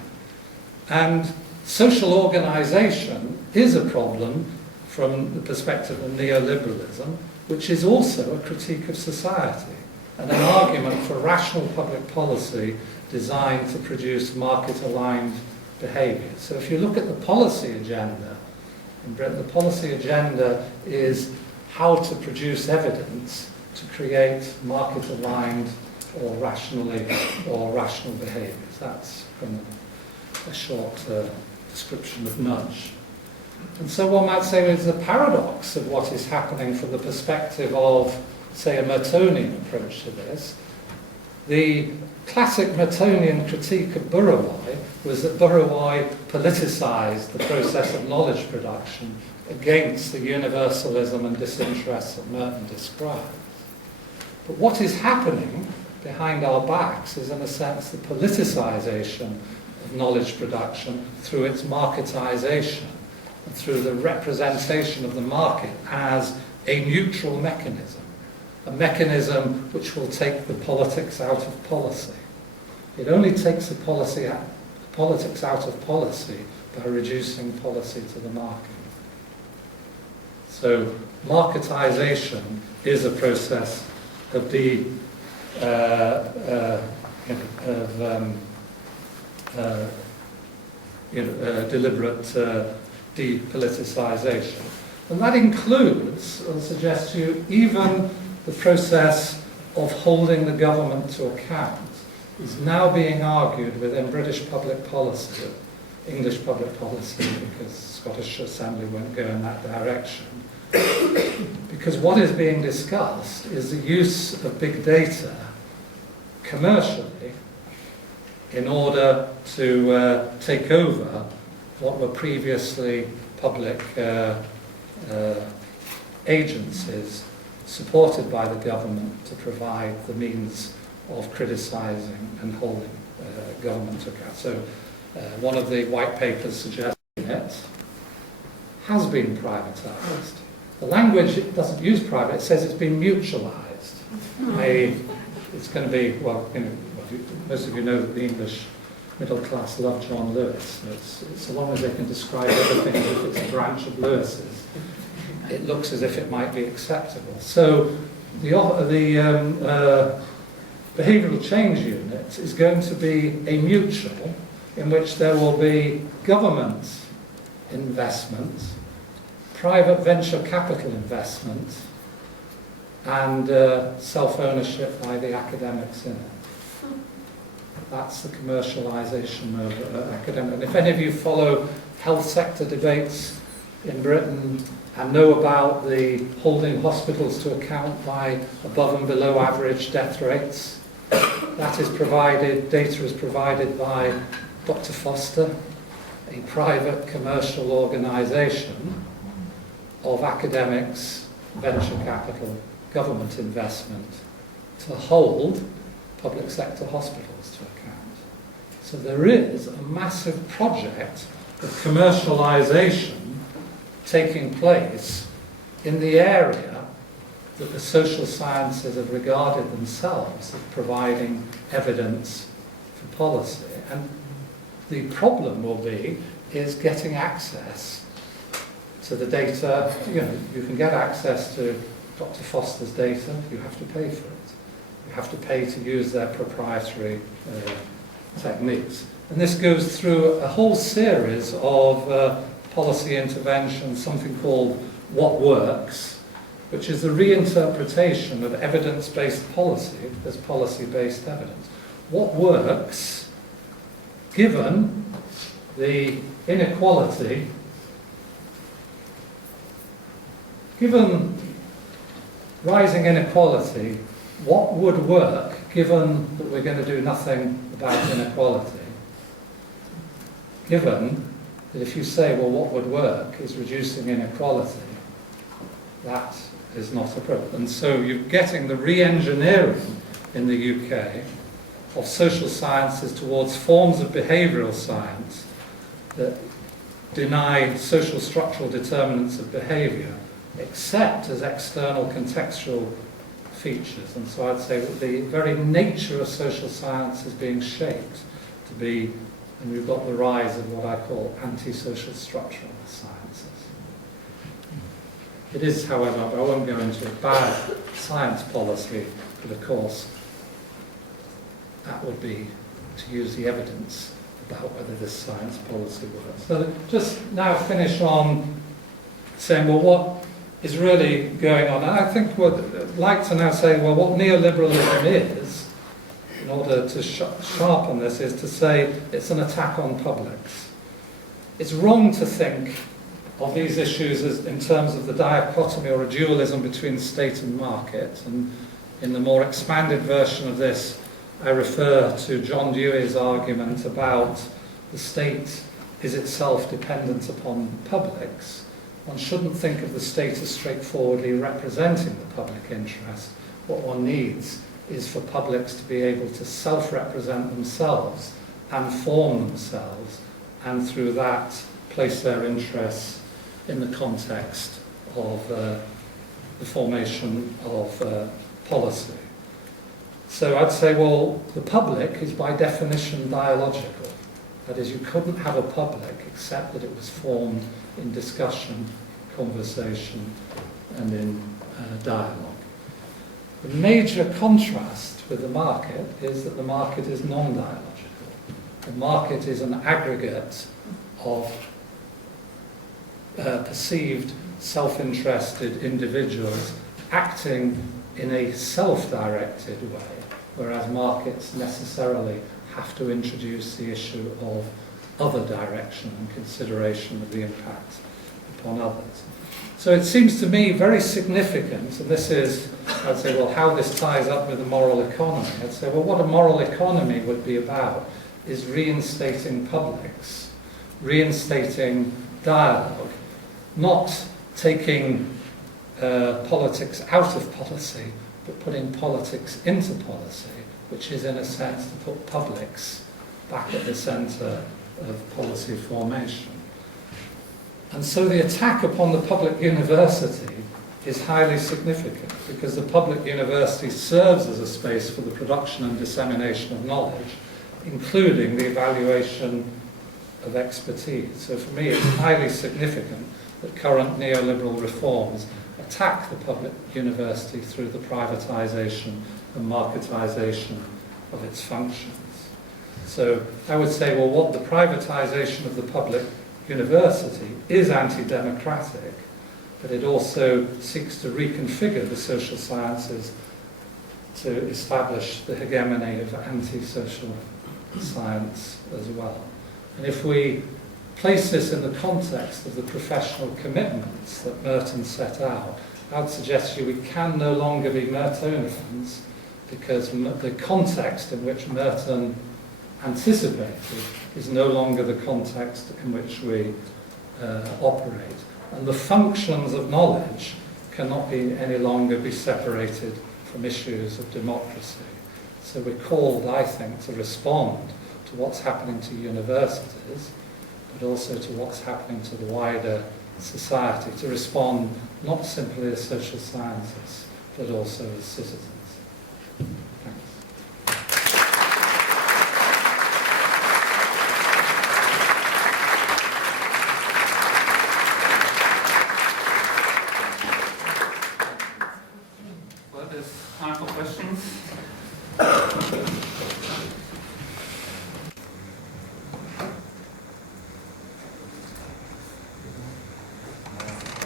And social organisation is a problem from the perspective of neoliberalism, which is also a critique of society and an argument for rational public policy designed to produce market-aligned behaviour. So if you look at the policy agenda in Britain, the policy agenda is how to produce evidence to create market-aligned or rational behaviours. That's from a short description of nudge. And so one might say there's a paradox of what is happening from the perspective of, say, a Mertonian approach to this. The classic Mertonian critique of Burawoy was that Burawoy politicised the process of knowledge production against the universalism and disinterest that Merton describes. But what is happening behind our backs is, in a sense, the politicisation of knowledge production through its marketisation and through the representation of the market as a neutral mechanism, a mechanism which will take the politics out of policy. It only takes the politics out of policy by reducing policy to the market. So marketisation is a process of deliberate depoliticisation. And that includes, I'll suggest to you, even the process of holding the government to account is now being argued within British public policy, English public policy, because Scottish Assembly won't go in that direction. Because what is being discussed is the use of big data commercially in order to take over what were previously public agencies supported by the government to provide the means of criticising and holding government to account. So one of the white papers suggesting it has been privatised. The language doesn't use private, it says it's been mutualised. It's going to be, well, most of you know that the English middle class love John Lewis. So long as they can describe everything as if it's a branch of Lewis's, it looks as if it might be acceptable. So the behavioural change unit is going to be a mutual in which there will be government investment, private venture capital investment, and self-ownership by the academics in it. That's the commercialisation of academic. And if any of you follow health sector debates in Britain and know about the holding hospitals to account by above and below average death rates, that is provided, data is provided by Dr. Foster, a private commercial organisation of academics, venture capital, government investment to hold public sector hospitals to account. So there is a massive project of commercialisation taking place in the area that the social sciences have regarded themselves as providing evidence for policy. And the problem will be is getting access to the data. You can get access to Dr. Foster's data, you have to pay for it. You have to pay to use their proprietary techniques. And this goes through a whole series of policy interventions, something called What Works, which is the reinterpretation of evidence-based policy as policy-based evidence. What works, given the inequality, given rising inequality, what would work, given that we're going to do nothing about inequality? Given that if you say, well, what would work is reducing inequality, that is not appropriate. And so you're getting the re-engineering in the UK of social sciences towards forms of behavioural science that deny social structural determinants of behaviour, except as external contextual features. And so I'd say that the very nature of social science is being shaped to be, and we've got the rise of what I call anti-social structural sciences. It is, however, I won't go into a bad science policy, but of course that would be to use the evidence about whether this science policy works. So just now finish on saying, well, what is really going on? And I think I'd like to now say, well, what neoliberalism is, in order to sharpen this, is to say it's an attack on publics. It's wrong to think of these issues as in terms of the dichotomy or a dualism between state and market. And in the more expanded version of this, I refer to John Dewey's argument about the state is itself dependent upon publics. One shouldn't think of the state as straightforwardly representing the public interest. What one needs is for publics to be able to self-represent themselves and form themselves, and through that place their interests in the context of the formation of policy. So I'd say, well, the public is by definition dialogical. That is, you couldn't have a public except that it was formed in discussion, conversation, and in dialogue. The major contrast with the market is that the market is non-dialogical. The market is an aggregate of perceived self-interested individuals acting in a self-directed way, whereas markets necessarily have to introduce the issue of other direction and consideration of the impact upon others. So it seems to me very significant, and this is, I'd say, well, how this ties up with the moral economy. I'd say, well, what a moral economy would be about is reinstating publics, reinstating dialogue, not taking politics out of policy, but putting politics into policy, which is in a sense to put publics back at the centre of policy formation. And so the attack upon the public university is highly significant, because the public university serves as a space for the production and dissemination of knowledge, including the evaluation of expertise. So for me it's highly significant that current neoliberal reforms attack the public university through the privatisation and marketisation of its functions. So I would say, well, what the privatisation of the public university is anti-democratic, but it also seeks to reconfigure the social sciences to establish the hegemony of anti-social science as well. And if we place this in the context of the professional commitments that Merton set out, I would suggest to you we can no longer be Mertonians, because the context in which Merton anticipated is no longer the context in which we operate. And the functions of knowledge cannot be any longer be separated from issues of democracy. So we're called, I think, to respond to what's happening to universities, but also to what's happening to the wider society, to respond not simply as social scientists, but also as citizens. Well, there's time for questions.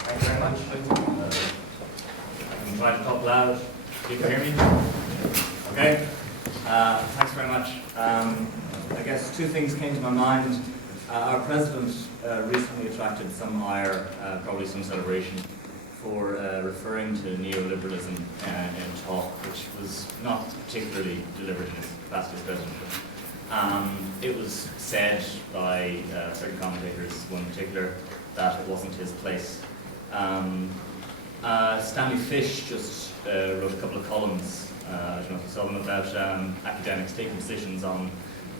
Thanks very much. I'm trying to talk loud. You can hear me? Okay. Thanks very much. I guess two things came to my mind. Our president recently attracted some ire, probably some celebration, for referring to neoliberalism in talk, which was not particularly deliberate in his capacity as president. It was said by certain commentators, one in particular, that it wasn't his place. Stanley Fish just wrote a couple of columns, I don't know if you saw them, about academics taking positions on,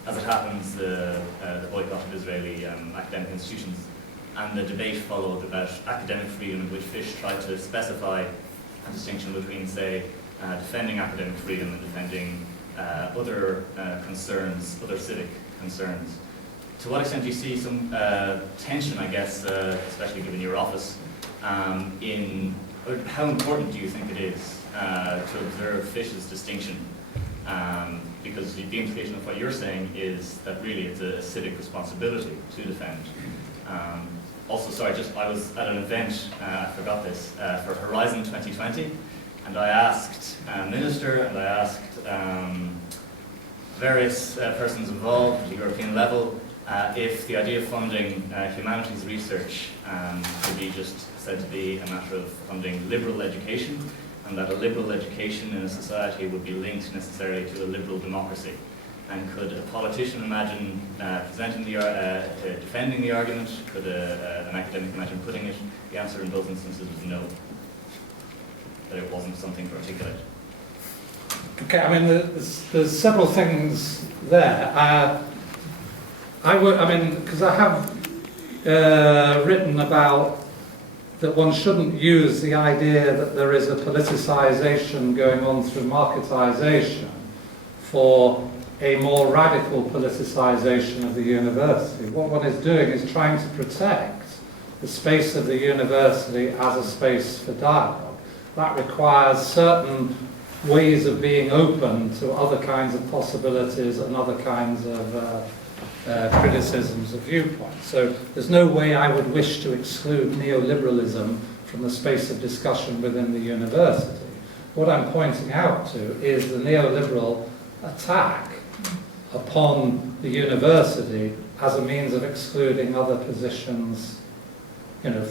as it happens, the boycott of Israeli academic institutions. And the debate followed about academic freedom, in which Fish tried to specify a distinction between, say, defending academic freedom and defending other concerns, other civic concerns. To what extent do you see some tension, I guess, especially given your office, or how important do you think it is to observe Fish's distinction? Because the implication of what you're saying is that really it's a civic responsibility to defend. Also, sorry, I was at an event, I forgot this, for Horizon 2020, and I asked a minister and I asked various persons involved at the European level if the idea of funding humanities research could be just said to be a matter of funding liberal education, and that a liberal education in a society would be linked necessarily to a liberal democracy. And could a politician imagine presenting defending the argument? Could an academic imagine putting it? The answer in both instances was no. That it wasn't something to articulate. Okay, I mean, there's several things there. Because I have written about that one shouldn't use the idea that there is a politicization going on through marketization for a more radical politicization of the university. What one is doing is trying to protect the space of the university as a space for dialogue. That requires certain ways of being open to other kinds of possibilities and other kinds of criticisms of viewpoints. So there's no way I would wish to exclude neoliberalism from the space of discussion within the university. What I'm pointing out to is the neoliberal attack upon the university as a means of excluding other positions,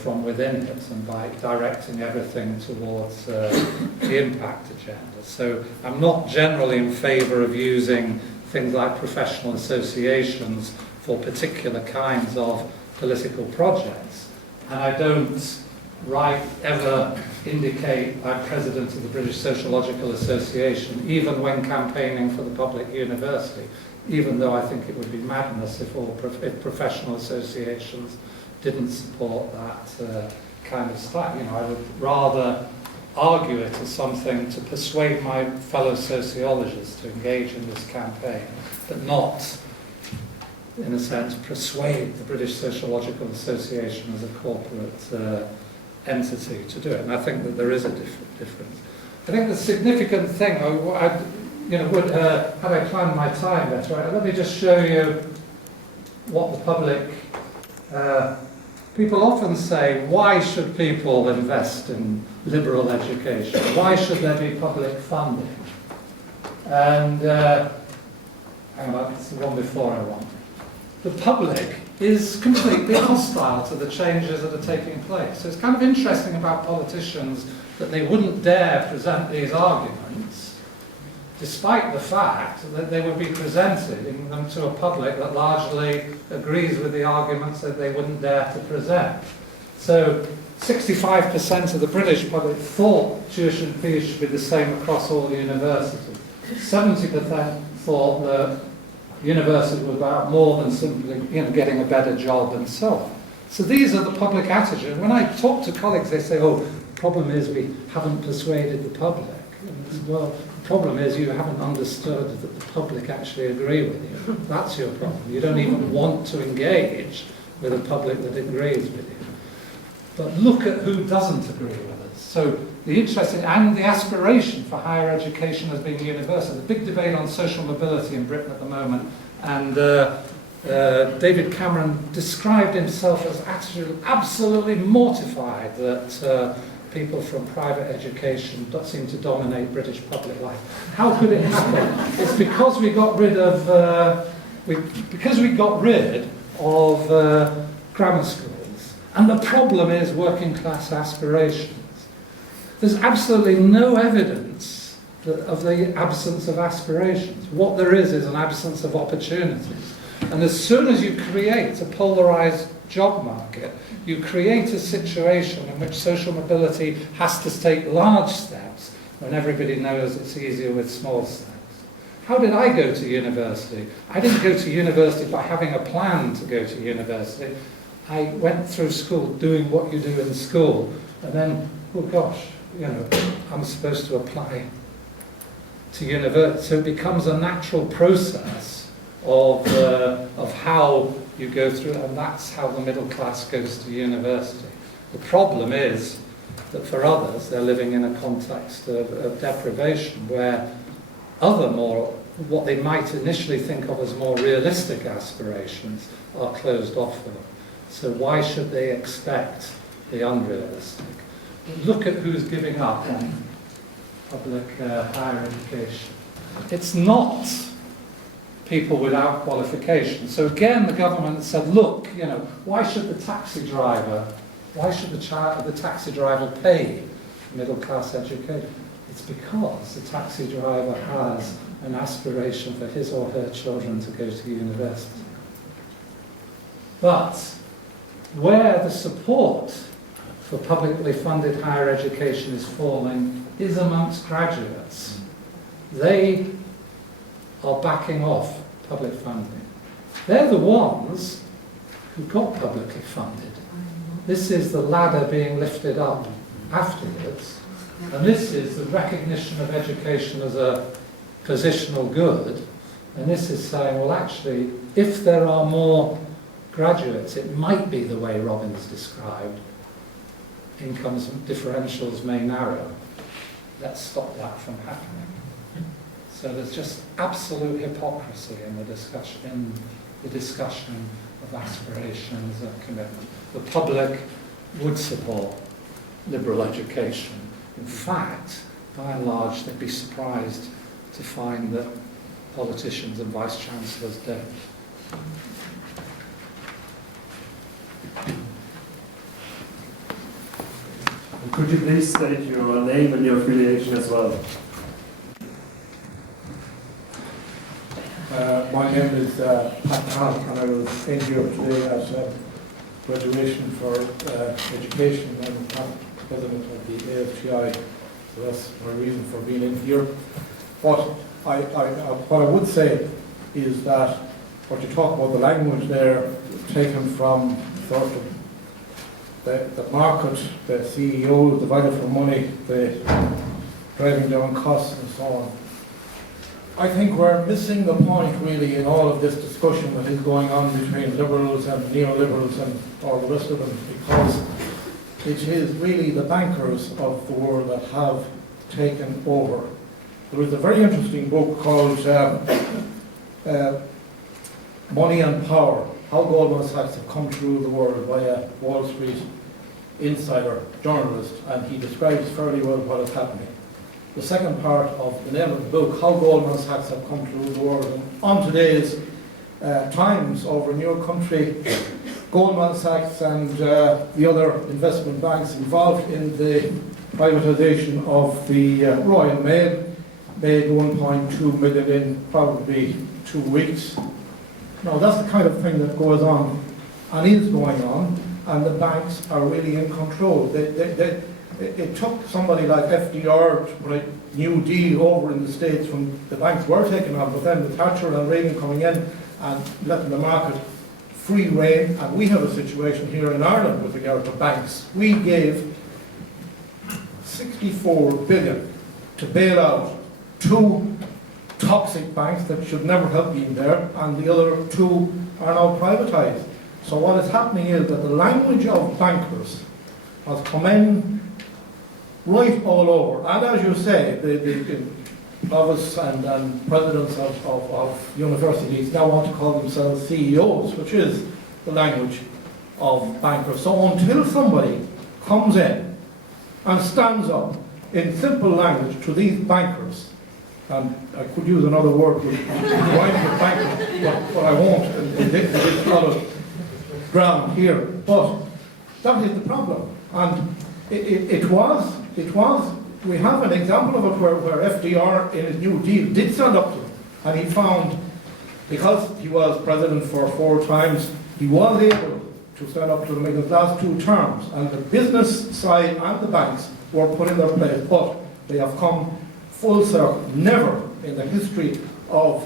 from within it, and by directing everything towards the impact agenda. So I'm not generally in favour of using things like professional associations for particular kinds of political projects. And I don't ever indicate I'm president of the British Sociological Association, even when campaigning for the public university, even though I think it would be madness if professional associations didn't support that kind of style. I would rather argue it as something to persuade my fellow sociologists to engage in this campaign, but not, in a sense, persuade the British Sociological Association as a corporate entity to do it. And I think that there is a difference. I think the significant thing, had I planned my time better, let me just show you what the public. People often say, why should people invest in liberal education? Why should there be public funding? And, hang on, it's the one before I want. The public is completely hostile to the changes that are taking place. So it's kind of interesting about politicians that they wouldn't dare present these arguments, despite the fact that they would be presenting them to a public that largely agrees with the arguments that they wouldn't dare to present. So 65% of the British public thought tuition fees should be the same across all universities. 70% thought that university was about more than simply getting a better job and so on. So these are the public attitudes. When I talk to colleagues, they say, the problem is we haven't persuaded the public. And I say, well, the problem is you haven't understood that the public actually agree with you. That's your problem. You don't even want to engage with a public that agrees with you. But look at who doesn't agree with us. So the interesting, and the aspiration for higher education as being universal. The big debate on social mobility in Britain at the moment, and David Cameron described himself as absolutely mortified that people from private education don't seem to dominate British public life. How could it happen? It's because we got rid of grammar schools, and the problem is working class aspirations. There's absolutely no evidence of the absence of aspirations. What there is an absence of opportunities. And as soon as you create a polarised job market, you create a situation in which social mobility has to take large steps when everybody knows it's easier with small steps. How did I go to university? I didn't go to university by having a plan to go to university. I went through school doing what you do in school, and then, oh gosh, I'm supposed to apply to university. So it becomes a natural process of how you go through, and that's how the middle class goes to university. The problem is that for others, they're living in a context of deprivation where what they might initially think of as more realistic aspirations are closed off for them. So why should they expect the unrealistic? Look at who's giving up on public higher education. It's not people without qualifications. So again, the government said, look, why should the taxi driver pay middle class education? It's because the taxi driver has an aspiration for his or her children to go to university. But where the support for publicly funded higher education is falling is amongst graduates. They are backing off public funding. They're the ones who got publicly funded. This is the ladder being lifted up afterwards, and this is the recognition of education as a positional good, and this is saying, well, actually, if there are more graduates, it might be the way Robbins described. Incomes differentials may narrow. Let's stop that from happening. So there's just absolute hypocrisy in the discussion of aspirations and commitment. The public would support liberal education. In fact, by and large, they'd be surprised to find that politicians and vice-chancellors don't. Could you please state your name and your affiliation as well? My name is Pat Hahn, and I was in here today at graduation for education. I'm past president of the AFTI, so that's my reason for being in here. But what I would say is that what you talk about, the language there, taken from sort of the market, the CEO, the value for money, the driving down costs and so on. I think we're missing the point really in all of this discussion that is going on between liberals and neoliberals and all the rest of them, because it is really the bankers of the world that have taken over. There is a very interesting book called Money and Power, How Goldman Sachs Have Come to Rule the World, by a Wall Street insider journalist, and he describes fairly well what is happening. The second part of the name of the book, How Goldman Sachs Have Come to Rule the World. And on today's Times over in your country, Goldman Sachs and the other investment banks involved in the privatisation of the Royal Mail made 1.2 million in probably 2 weeks. Now that's the kind of thing that goes on and is going on, and the banks are really in control. It took somebody like FDR to put a New Deal over in the States when the banks were taken on, but then with Thatcher and Reagan coming in and letting the market free rein, and we have a situation here in Ireland with regard to banks. We gave 64 billion to bail out 2 toxic banks that should never have been there, and the other 2 are now privatised. So what is happening is that the language of bankers has come in right all over. And as you say, the provosts and presidents of universities now want to call themselves CEOs, which is the language of bankers. So until somebody comes in and stands up in simple language to these bankers, and I could use another word which rhymes with bankers, but I won't in this solid ground here. But that is the problem. And it was, we have an example of it where FDR in his New Deal did stand up to them. And he found, because he was president for 4 times, he was able to stand up to them in his last 2 terms. And the business side and the banks were put in their place. But they have come full circle. Never in the history of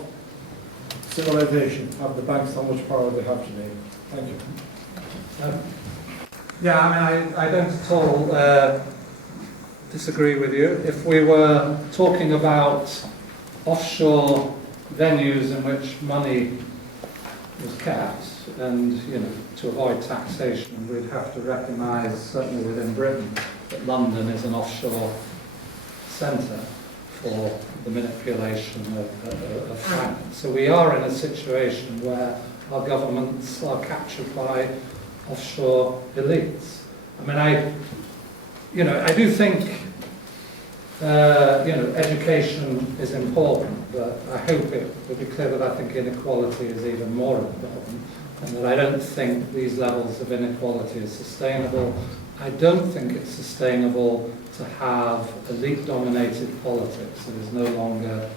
civilization have the banks so much power they have today. Thank you. Yeah, I mean, I don't at all disagree with you. If we were talking about offshore venues in which money was kept, and to avoid taxation, we'd have to recognise, certainly within Britain, that London is an offshore centre for the manipulation of finance. So we are in a situation where our governments are captured by offshore elites. I mean, I do think, education is important, but I hope it will be clear that I think inequality is even more important, and that I don't think these levels of inequality is sustainable. I don't think it's sustainable to have elite-dominated politics that is no longer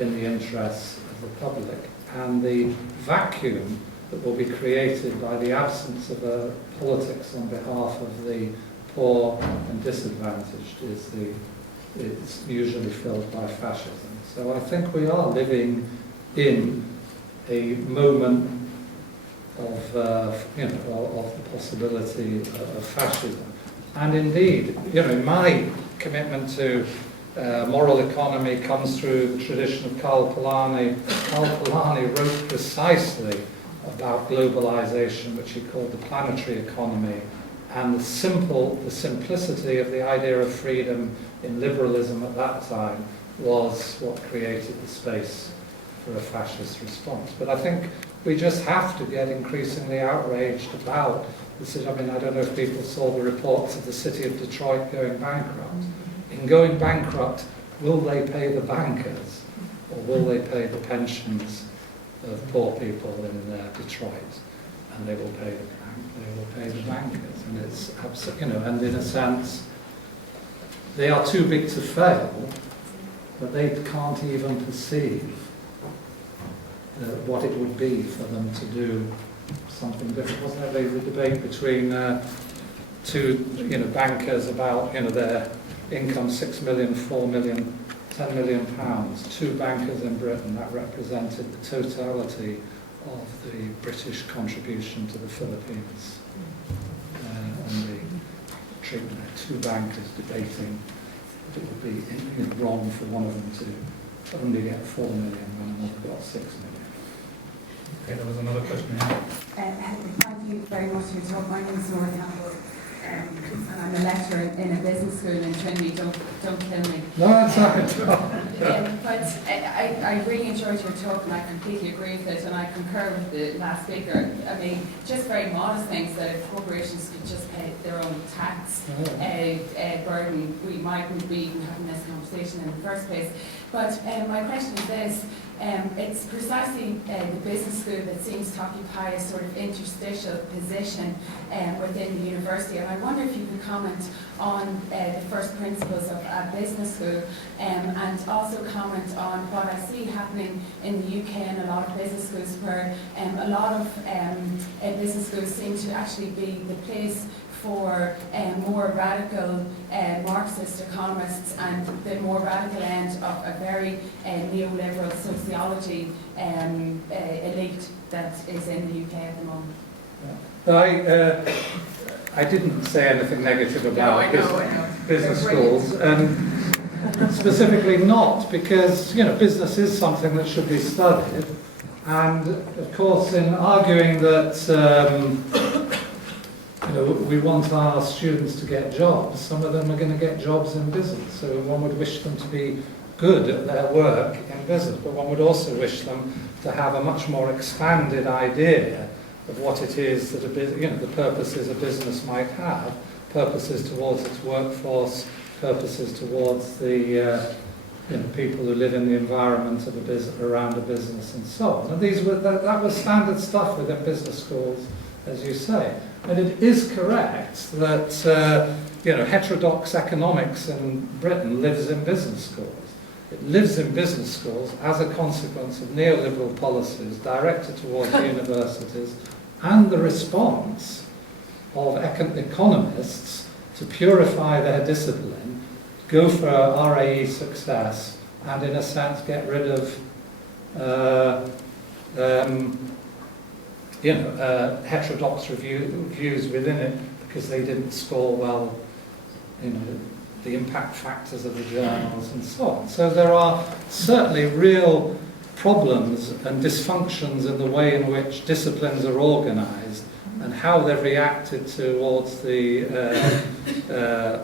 in the interests of the public. And the vacuum that will be created by the absence of a politics on behalf of the poor and disadvantaged is usually filled by fascism. So I think we are living in a moment of the possibility of fascism. And indeed, my commitment to moral economy comes through the tradition of Karl Polanyi. Karl Polanyi wrote precisely about globalization, which he called the planetary economy, and the simplicity of the idea of freedom in liberalism at that time was what created the space for a fascist response. But I think we just have to get increasingly outraged about I mean, I don't know if people saw the reports of the city of Detroit going bankrupt. In going bankrupt, will they pay the bankers or will they pay the pensions of poor people in Detroit? And they will pay the bankers. And it's absolutely, and in a sense, they are too big to fail, but they can't even perceive what it would be for them to do something different. Wasn't there the debate between two bankers about their income, 6 million, 4 million, 10 million pounds, two bankers in Britain, that represented the totality of the British contribution to the Philippines. And the treatment there, two bankers debating that it would be wrong for one of them to only get 4 million when another got 6 million. Okay, there was another question here. Thank you very much for your talk. My name is Laura Campbell, and I'm a lecturer in a business school in Trinity. Don't kill me. No, that's not But I really enjoyed your talk, and I completely agree with it, and I concur with the last speaker. I mean, just very modest things that if corporations could just pay their own tax burden, we mightn't be even having this conversation in the first place. But my question is this. It's precisely the business school that seems to occupy a sort of interstitial position within the university. And I wonder if you could comment on the first principles of a business school and also comment on what I see happening in the UK and a lot of business schools where a lot of business schools seem to actually be the place for more radical Marxist economists and the more radical end of a very neoliberal sociology elite that is in the UK at the moment. I didn't say anything negative about business schools, specifically not because business is something that should be studied, and of course in arguing that we want our students to get jobs, some of them are going to get jobs in business, so one would wish them to be good at their work in business, but one would also wish them to have a much more expanded idea of what it is that the purposes a business might have, purposes towards its workforce, purposes towards the people who live in the environment of around a business and so on. And that was standard stuff within business schools, as you say. And it is correct that heterodox economics in Britain lives in business schools. It lives in business schools as a consequence of neoliberal policies directed towards universities and the response of economists to purify their discipline, go for RAE success, and in a sense get rid of heterodox views within it because they didn't score well, the impact factors of the journals and so on. So there are certainly real problems and dysfunctions in the way in which disciplines are organised and how they've reacted towards the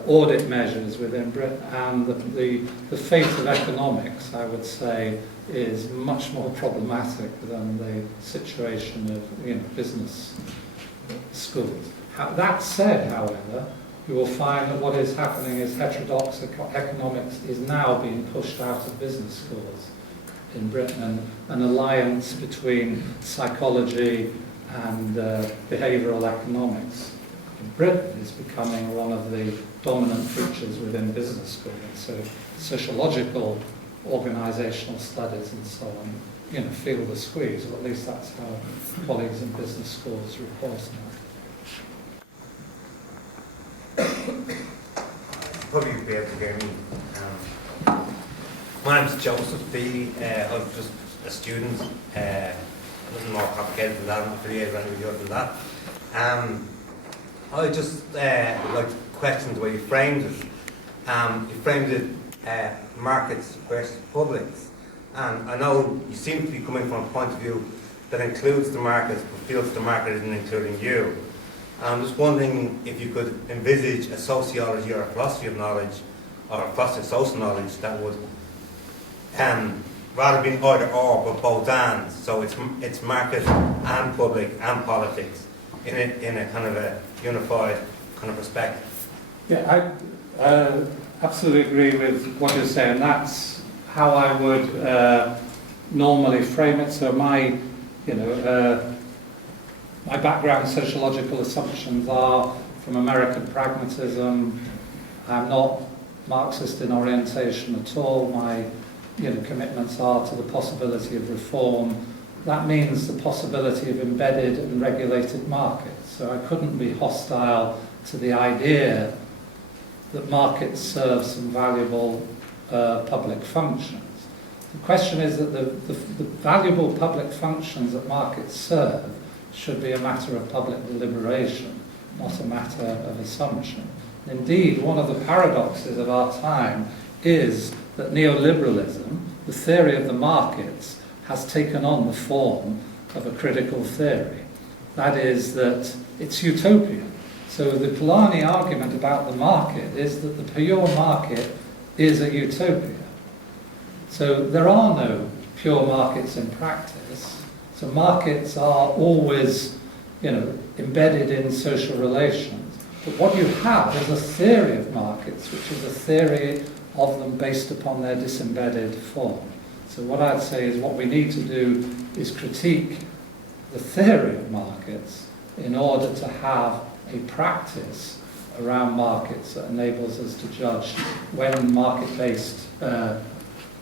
audit measures within Britain. And the fate of economics, I would say, is much more problematic than the situation of business schools. That said, however, you will find that what is happening is heterodox economics is now being pushed out of business schools in Britain, and an alliance between psychology and behavioural economics in Britain is becoming one of the dominant features within business schools. So sociological, organisational studies and so on, feel the squeeze, or at least that's how colleagues in business schools report now. Probably be able to hear me. My name's Joseph Feely. I'm just a student. Nothing more complicated than that. I'm affiliated with any other than that. I just like to question the way you framed it. You framed it markets versus publics. And I know you seem to be coming from a point of view that includes the markets, but feels the market isn't including you. I'm just wondering if you could envisage a sociology or a philosophy of knowledge, or a philosophy of social knowledge that would rather be either or, but both and. So it's market and public and politics. in a kind of a unified kind of perspective. Yeah, I absolutely agree with what you're saying. That's how I would normally frame it. So my background sociological assumptions are from American pragmatism. I'm not Marxist in orientation at all. My commitments are to the possibility of reform. That means the possibility of embedded and regulated markets. So I couldn't be hostile to the idea that markets serve some valuable public functions. The question is that the valuable public functions that markets serve should be a matter of public deliberation, not a matter of assumption. Indeed, one of the paradoxes of our time is that neoliberalism, the theory of the markets, has taken on the form of a critical theory. That is, that it's utopian. So the Polanyi argument about the market is that the pure market is a utopia. So there are no pure markets in practice. So markets are always, embedded in social relations. But what you have is a theory of markets, which is a theory of them based upon their disembedded form. So what I'd say is what we need to do is critique the theory of markets in order to have a practice around markets that enables us to judge when market-based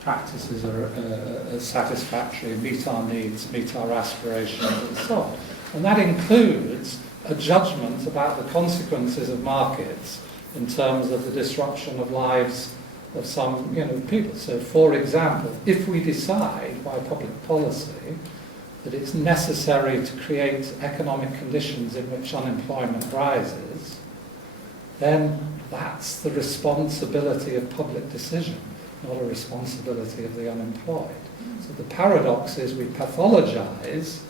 practices are satisfactory, meet our needs, meet our aspirations, and so on. And that includes a judgment about the consequences of markets in terms of the disruption of lives of some people. So, for example, if we decide by public policy that it's necessary to create economic conditions in which unemployment rises, then that's the responsibility of public decision, not a responsibility of the unemployed. So the paradox is we pathologize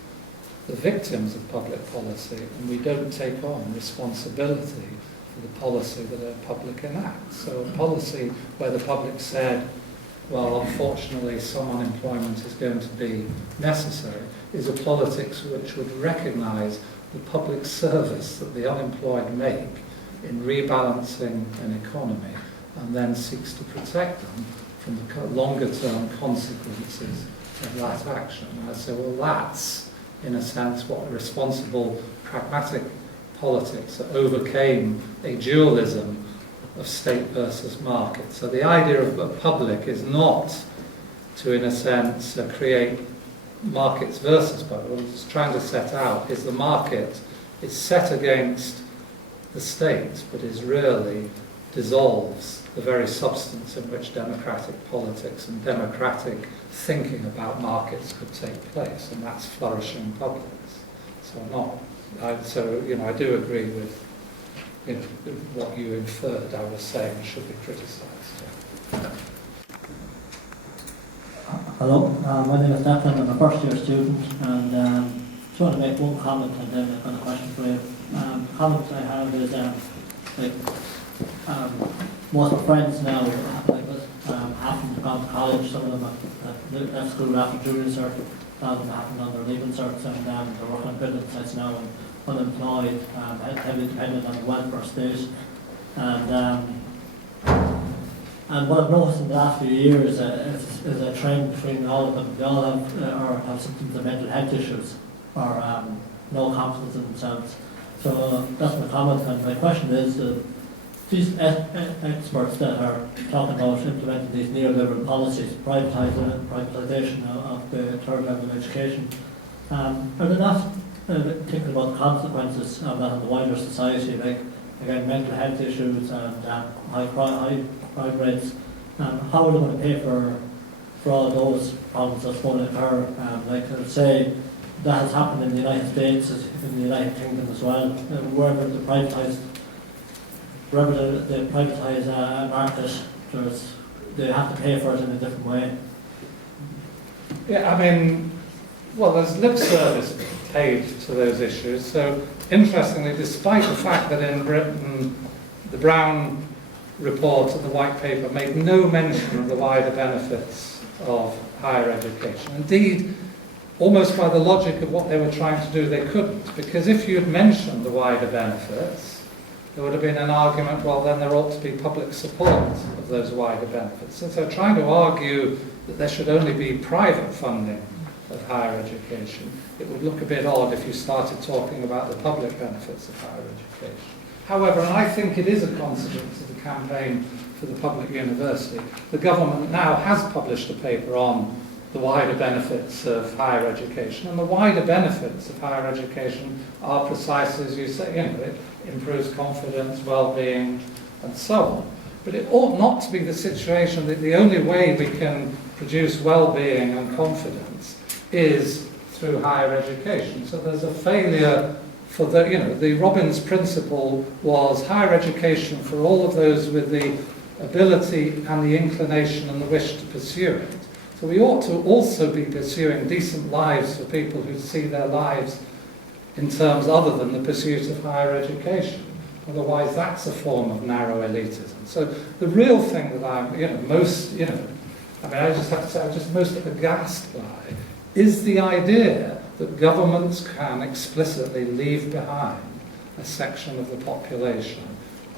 the victims of public policy and we don't take on responsibility for the policy that a public enacts. So a policy where the public said, well, unfortunately some unemployment is going to be necessary, is a politics which would recognise the public service that the unemployed make in rebalancing an economy and then seeks to protect them from the longer-term consequences of that action. And I say, well, that's, in a sense, what responsible pragmatic politics that overcame a dualism of state versus market. So the idea of a public is not to, in a sense, create markets versus public. What it's trying to set out is the market is set against the state, but is really dissolves the very substance in which democratic politics and democratic thinking about markets could take place, and that's flourishing publics. I do agree with what you inferred I was saying should be criticised. Hello, my name is Declan. I'm a first year student, and just want to make one comment and then I've got a question for you. The comment I have is most of my friends now haven't gone to college. Some of them have left school after junior cert, some of them haven't on their leaving certs, and they're working on building sites now and unemployed, heavily dependent on the welfare state. And what I've noticed in the last few years is a trend between all of them. They all have symptoms of mental health issues or no confidence in themselves. So that's my comment. And my question is, these experts that are talking about implementing these neoliberal policies, privatisation of the third level of education, are they not thinking about the consequences of that in the wider society, like, again, mental health issues and high crime rates? How are they going to pay for all those problems that's going to occur? Like, say, that has happened in the United States, in the United Kingdom as well, wherever they privatise a market, they have to pay for it in a different way. Yeah, there's lip service paid to those issues. So, interestingly, despite the fact that in Britain the Brown report and the White Paper made no mention of the wider benefits of higher education. Indeed, almost by the logic of what they were trying to do, they couldn't. Because if you'd mentioned the wider benefits, there would have been an argument, well, then there ought to be public support of those wider benefits. And so trying to argue that there should only be private funding of higher education, it would look a bit odd if you started talking about the public benefits of higher education. However, and I think it is a consequence of the campaign for the public university, the government now has published a paper on the wider benefits of higher education, and the wider benefits of higher education are precisely as you say, it improves confidence, well-being, and so on. But it ought not to be the situation that the only way we can produce well-being and confidence is through higher education. So there's a failure for the Robbins principle was higher education for all of those with the ability and the inclination and the wish to pursue it. So we ought to also be pursuing decent lives for people who see their lives in terms other than the pursuit of higher education. Otherwise, that's a form of narrow elitism. So the real thing that I'm, I just have to say, I'm just most aghast by is the idea that governments can explicitly leave behind a section of the population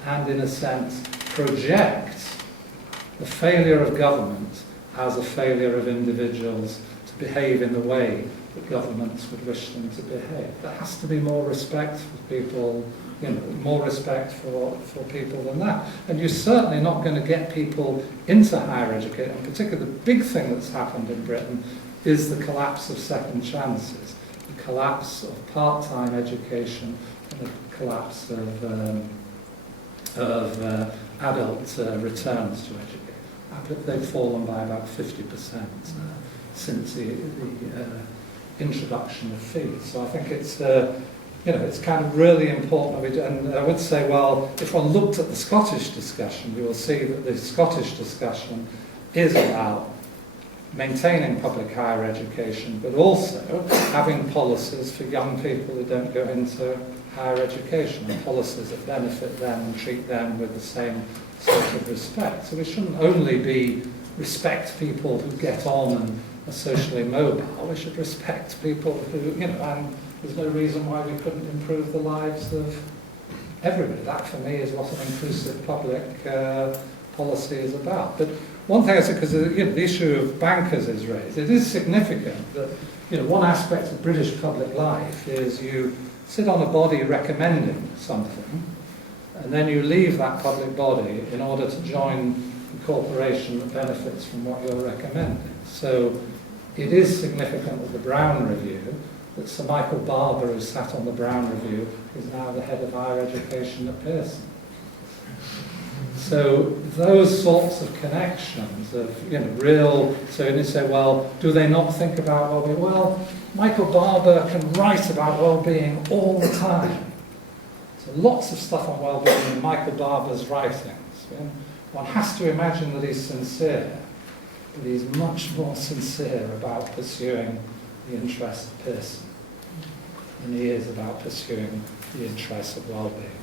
and, in a sense, project the failure of government as a failure of individuals to behave in the way that governments would wish them to behave. There has to be more respect for people, more respect for people than that. And you're certainly not going to get people into higher education. In particular, the big thing that's happened in Britain is the collapse of second chances, the collapse of part-time education, and the collapse of adult returns to education. They've fallen by about 50% since the introduction of fees. So I think it's it's kind of really important. And I would say, well, if one looked at the Scottish discussion, you will see that the Scottish discussion is about maintaining public higher education, but also having policies for young people who don't go into higher education, and policies that benefit them and treat them with the same sort of respect. So we shouldn't only respect people who get on and are socially mobile, we should respect people who, and there's no reason why we couldn't improve the lives of everybody. That, for me, is what an inclusive public policy is about. But one thing I said, because the issue of bankers is raised, it is significant that one aspect of British public life is you sit on a body recommending something, and then you leave that public body in order to join the corporation that benefits from what you're recommending. So it is significant that the Brown Review, that Sir Michael Barber, who sat on the Brown Review, is now the head of higher education at Pearson. So those sorts of connections of, so you say, well, do they not think about well-being? Well, Michael Barber can write about well-being all the time. So lots of stuff on well-being in Michael Barber's writings. One has to imagine that he's sincere, but he's much more sincere about pursuing the interests of Pearson than he is about pursuing the interests of well-being.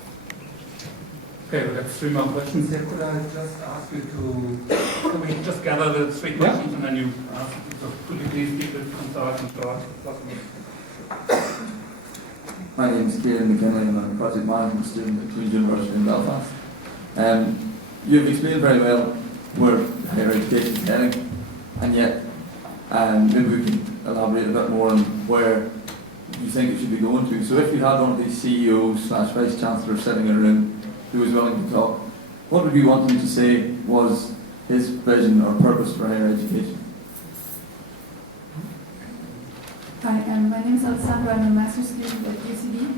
Okay, we have 3 more questions here. Could I just ask you can we just gather the 3 questions and then you ask, so could you please keep it concise and short if possible? My name is Kieran McKinley and I'm a project management student at Queen's University in Belfast. You've explained very well where higher education is heading, and yet maybe we can elaborate a bit more on where you think it should be going to. So if you had one of these CEOs / Vice Chancellors sitting in a room who was willing to talk, what would you want him to say was his vision or purpose for higher education? Hi, my name is Alessandra. I'm a master's student at UCD.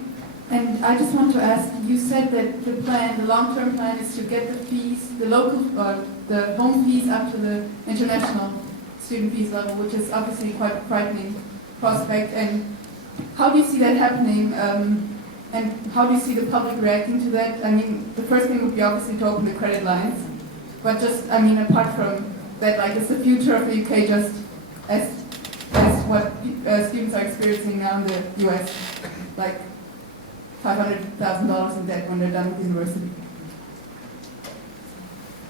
And I just want to ask, you said that the long-term plan is to get the fees, the home fees up to the international student fees level, which is obviously quite a frightening prospect. And how do you see that happening? And how do you see the public reacting to that? I mean, the first thing would be obviously to open the credit lines. But just, apart from that, is the future of the UK just as what students are experiencing now in the US, like $500,000 in debt when they're done with university?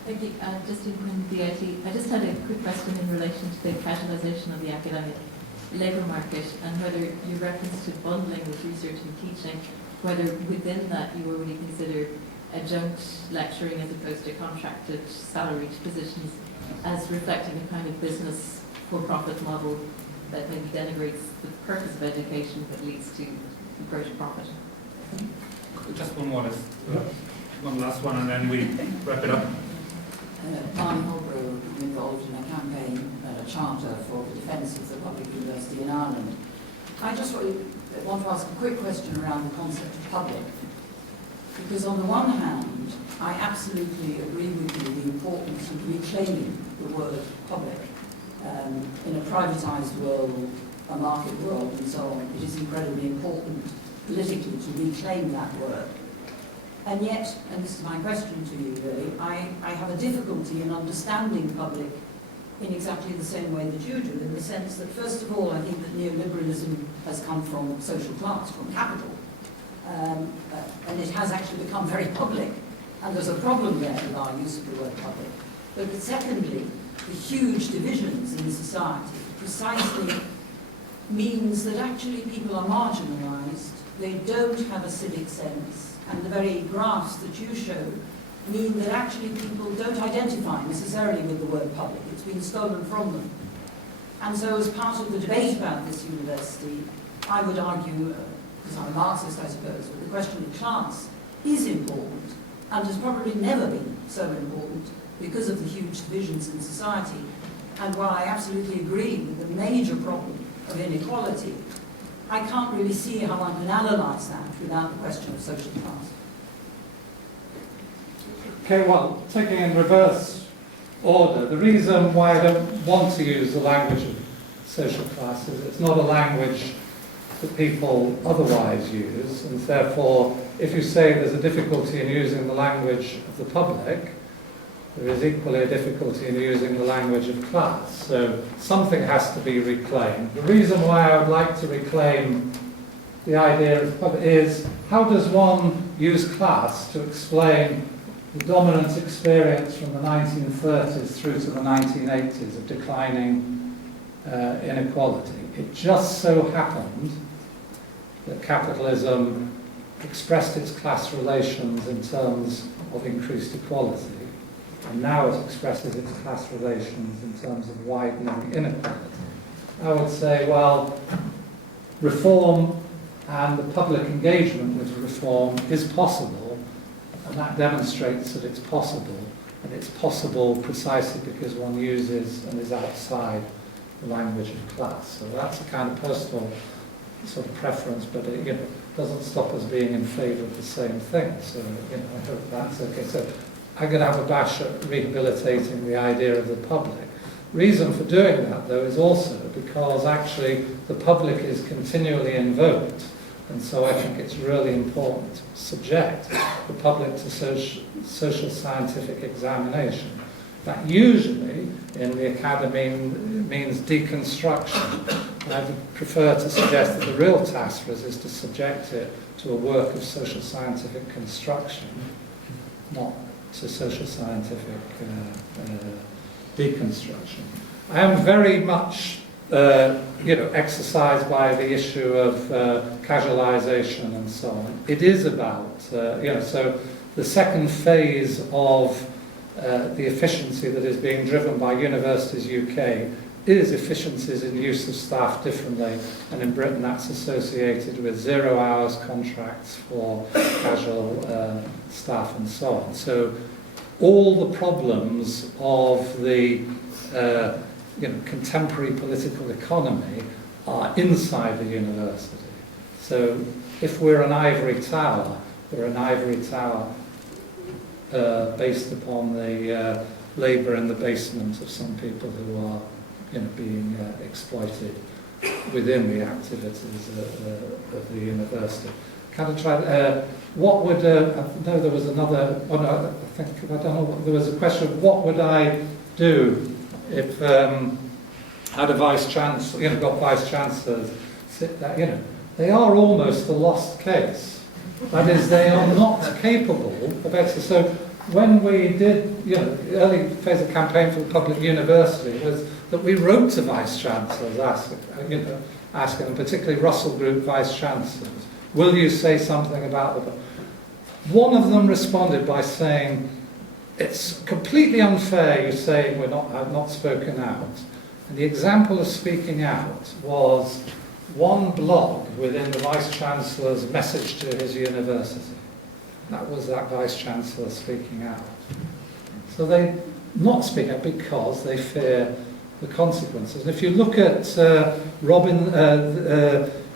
Thank you. Just in DIT, I just had a quick question in relation to the casualisation of the academic labour market, and whether your reference to bundling with research and teaching, whether within that you already consider adjunct lecturing as opposed to contracted salaried positions as reflecting a kind of business for-profit model that maybe denigrates the purpose of education but leads to greater profit. Just one last one, and then we wrap it up. Marnie Holbrook, involved in a campaign and a charter for the defence of the public university in Ireland. I just want to ask a quick question around the concept of public. Because on the one hand, I absolutely agree with you the importance of reclaiming the word public. In a privatised world, a market world and so on, it is incredibly important politically to reclaim that word. And yet, and this is my question to you really, I have a difficulty in understanding public in exactly the same way that you do, in the sense that first of all I think that neoliberalism has come from social class, from capital. And it has actually become very public, and there's a problem there with our use of the word public. But secondly, the huge divisions in society precisely means that actually people are marginalised, they don't have a civic sense, and the very graphs that you show mean that actually people don't identify necessarily with the word public. It's been stolen from them. And so as part of the debate about this university, I would argue, because I'm a Marxist I suppose, but the question of class is important and has probably never been so important because of the huge divisions in society. And while I absolutely agree with the major problem of inequality, I can't really see how one can analyse that without the question of social class. Okay, well, taking in reverse order, the reason why I don't want to use the language of social class is it's not a language that people otherwise use, and therefore, if you say there's a difficulty in using the language of the public, there is equally a difficulty in using the language of class. So something has to be reclaimed. The reason why I would like to reclaim the idea of public is, how does one use class to explain the dominant experience from the 1930s through to the 1980s of declining inequality? It just so happened that capitalism expressed its class relations in terms of increased equality, and now it expresses its class relations in terms of widening inequality. I would say, well, reform and the public engagement with reform is possible, and that demonstrates that it's possible, and it's possible precisely because one uses and is outside the language of class. So that's a kind of personal sort of preference, but it doesn't stop us being in favour of the same thing. So I hope that's okay. So I'm going to have a bash at rehabilitating the idea of the public. Reason for doing that, though, is also because actually the public is continually invoked, and so I think it's really important to subject the public to social scientific examination. That usually in the academy means deconstruction. I would prefer to suggest that the real task for us is to subject it to a work of social scientific construction, not to social scientific deconstruction. I am very much exercised by the issue of casualisation and so on. It is about, so the second phase of the efficiency that is being driven by Universities UK is efficiencies in use of staff differently, and in Britain that's associated with 0 hours contracts for casual staff and so on. So all the problems of the contemporary political economy are inside the university. So if we're an ivory tower, we're an ivory tower based upon the labour in the basement of some people who are being exploited within the activities of the university. Can I try? What would? No, there was another. Oh no, I think I don't know. There was a question of what would I do if had a vice chancellor, got vice chancellors sit there. They are almost a lost case. That is, they are not capable of exercising. So when we did, the early phase of campaign for the public university was that we wrote to vice chancellors asking them, particularly Russell Group vice chancellors, will you say something about the book? One of them responded by saying, it's completely unfair you say I've not spoken out. And the example of speaking out was one blog within the Vice-Chancellor's message to his university. That was that Vice-Chancellor speaking out. So they not speak out because they fear the consequences. And if you look at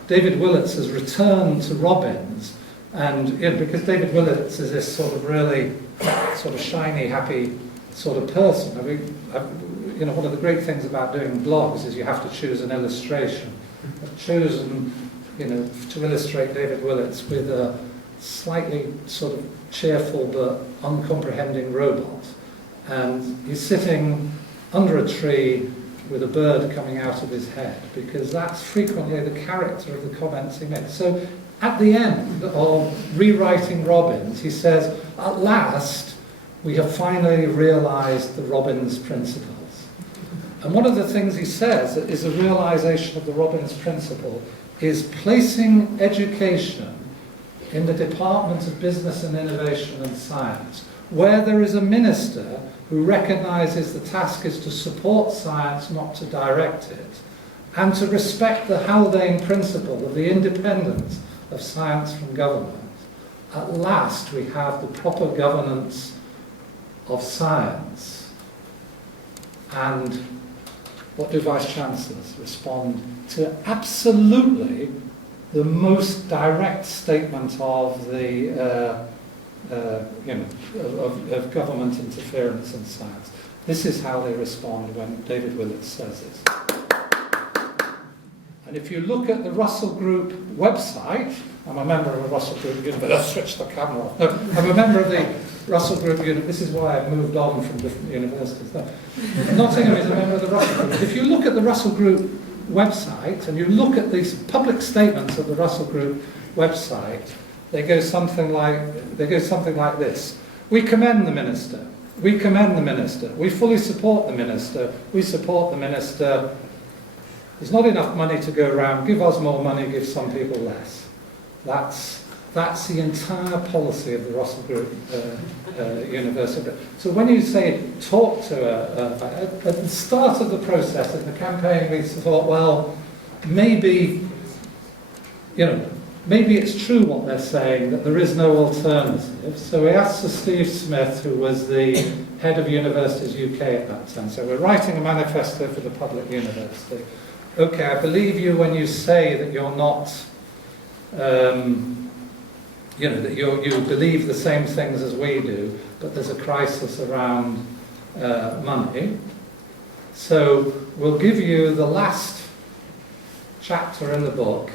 David Willetts' return to Robbins, and because David Willetts is this sort of really sort of shiny, happy sort of person. I mean, one of the great things about doing blogs is you have to choose an illustration. I've chosen, to illustrate David Willetts with a slightly sort of cheerful but uncomprehending robot. And he's sitting under a tree with a bird coming out of his head, because that's frequently the character of the comments he makes. So at the end of rewriting Robbins, he says, at last, we have finally realized the Robbins principles. And one of the things he says that is a realization of the Robbins principle is placing education in the Department of Business and Innovation and Science, where there is a minister who recognizes the task is to support science, not to direct it, and to respect the Haldane principle of the independence of science from government. At last we have the proper governance of science. And what do Vice-Chancellors respond to? Absolutely the most direct statement of the of government interference in science. This is how they respond when David Willetts says this. And if you look at the Russell Group website, I'm a member of a Russell Group university. Let's switch the camera off. No, I'm a member of the Russell Group university. This is why I've moved on from different universities. No. Nottingham is a member of the Russell Group. If you look at the Russell Group website and you look at these public statements of the Russell Group website, they go something like this. We commend the minister. We commend the minister. We fully support the minister. We support the minister. There's not enough money to go around. Give us more money, give some people less. That's the entire policy of the Russell Group University. So when you say talk to at the start of the process, in the campaign, we thought, well, maybe it's true what they're saying, that there is no alternative. So we asked Sir Steve Smith, who was the head of Universities UK at that time. So we're writing a manifesto for the public university. Okay, I believe you when you say that you're not, that you believe the same things as we do, but there's a crisis around money. So we'll give you the last chapter in the book,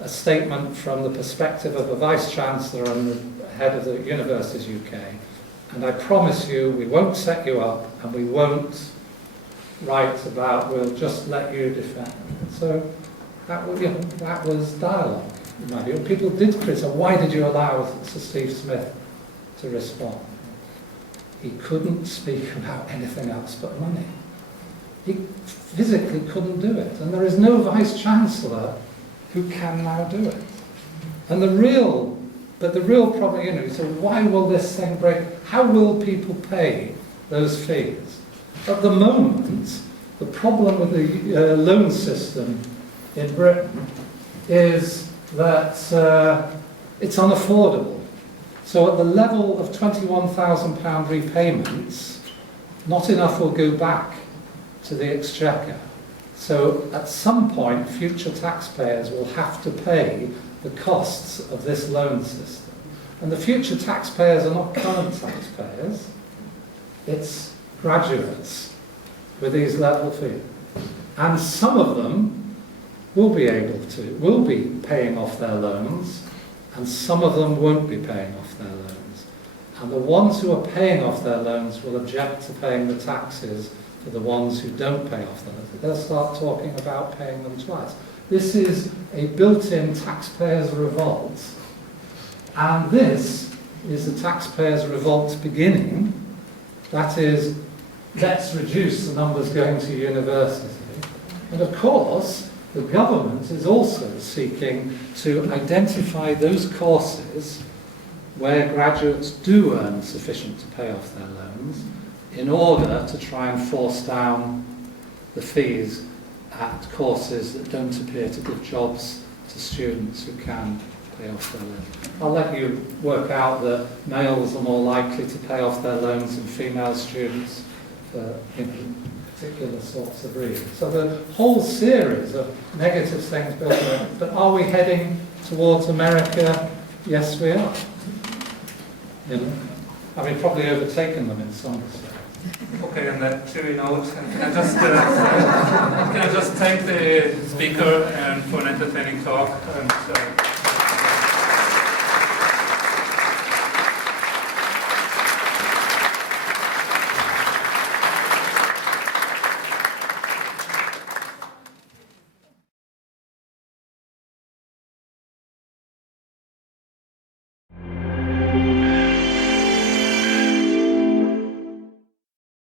a statement from the perspective of a Vice-Chancellor and the head of the Universities UK. And I promise you, we won't set you up and we won't write about, we'll just let you defend. So that was dialogue, in my view. People did criticize, why did you allow Sir Steve Smith to respond? He couldn't speak about anything else but money. He physically couldn't do it. And there is no Vice-Chancellor who can now do it. And the real problem, so why will this thing break? How will people pay those fees? At the moment, the problem with the loan system in Britain is that it's unaffordable. So at the level of £21,000 repayments, not enough will go back to the Exchequer. So at some point, future taxpayers will have to pay the costs of this loan system. And the future taxpayers are not current taxpayers, it's graduates with these level fees. And some of them will be paying off their loans, and some of them won't be paying off their loans. And the ones who are paying off their loans will object to paying the taxes for the ones who don't pay off their loans. They'll start talking about paying them twice. This is a built-in taxpayers' revolt, and this is the taxpayers' revolt beginning? That is, let's reduce the numbers going to university. And of course, the government is also seeking to identify those courses where graduates do earn sufficient to pay off their loans in order to try and force down the fees at courses that don't appear to give jobs to students who can pay off their loans. I'll let you work out that males are more likely to pay off their loans than female students for particular sorts of reasons. So the whole series of negative things built in. But are we heading towards America? Yes, we are. I mean, probably overtaken them in some respects. Okay, on that cheery note, can I just thank the speaker for an entertaining talk. And,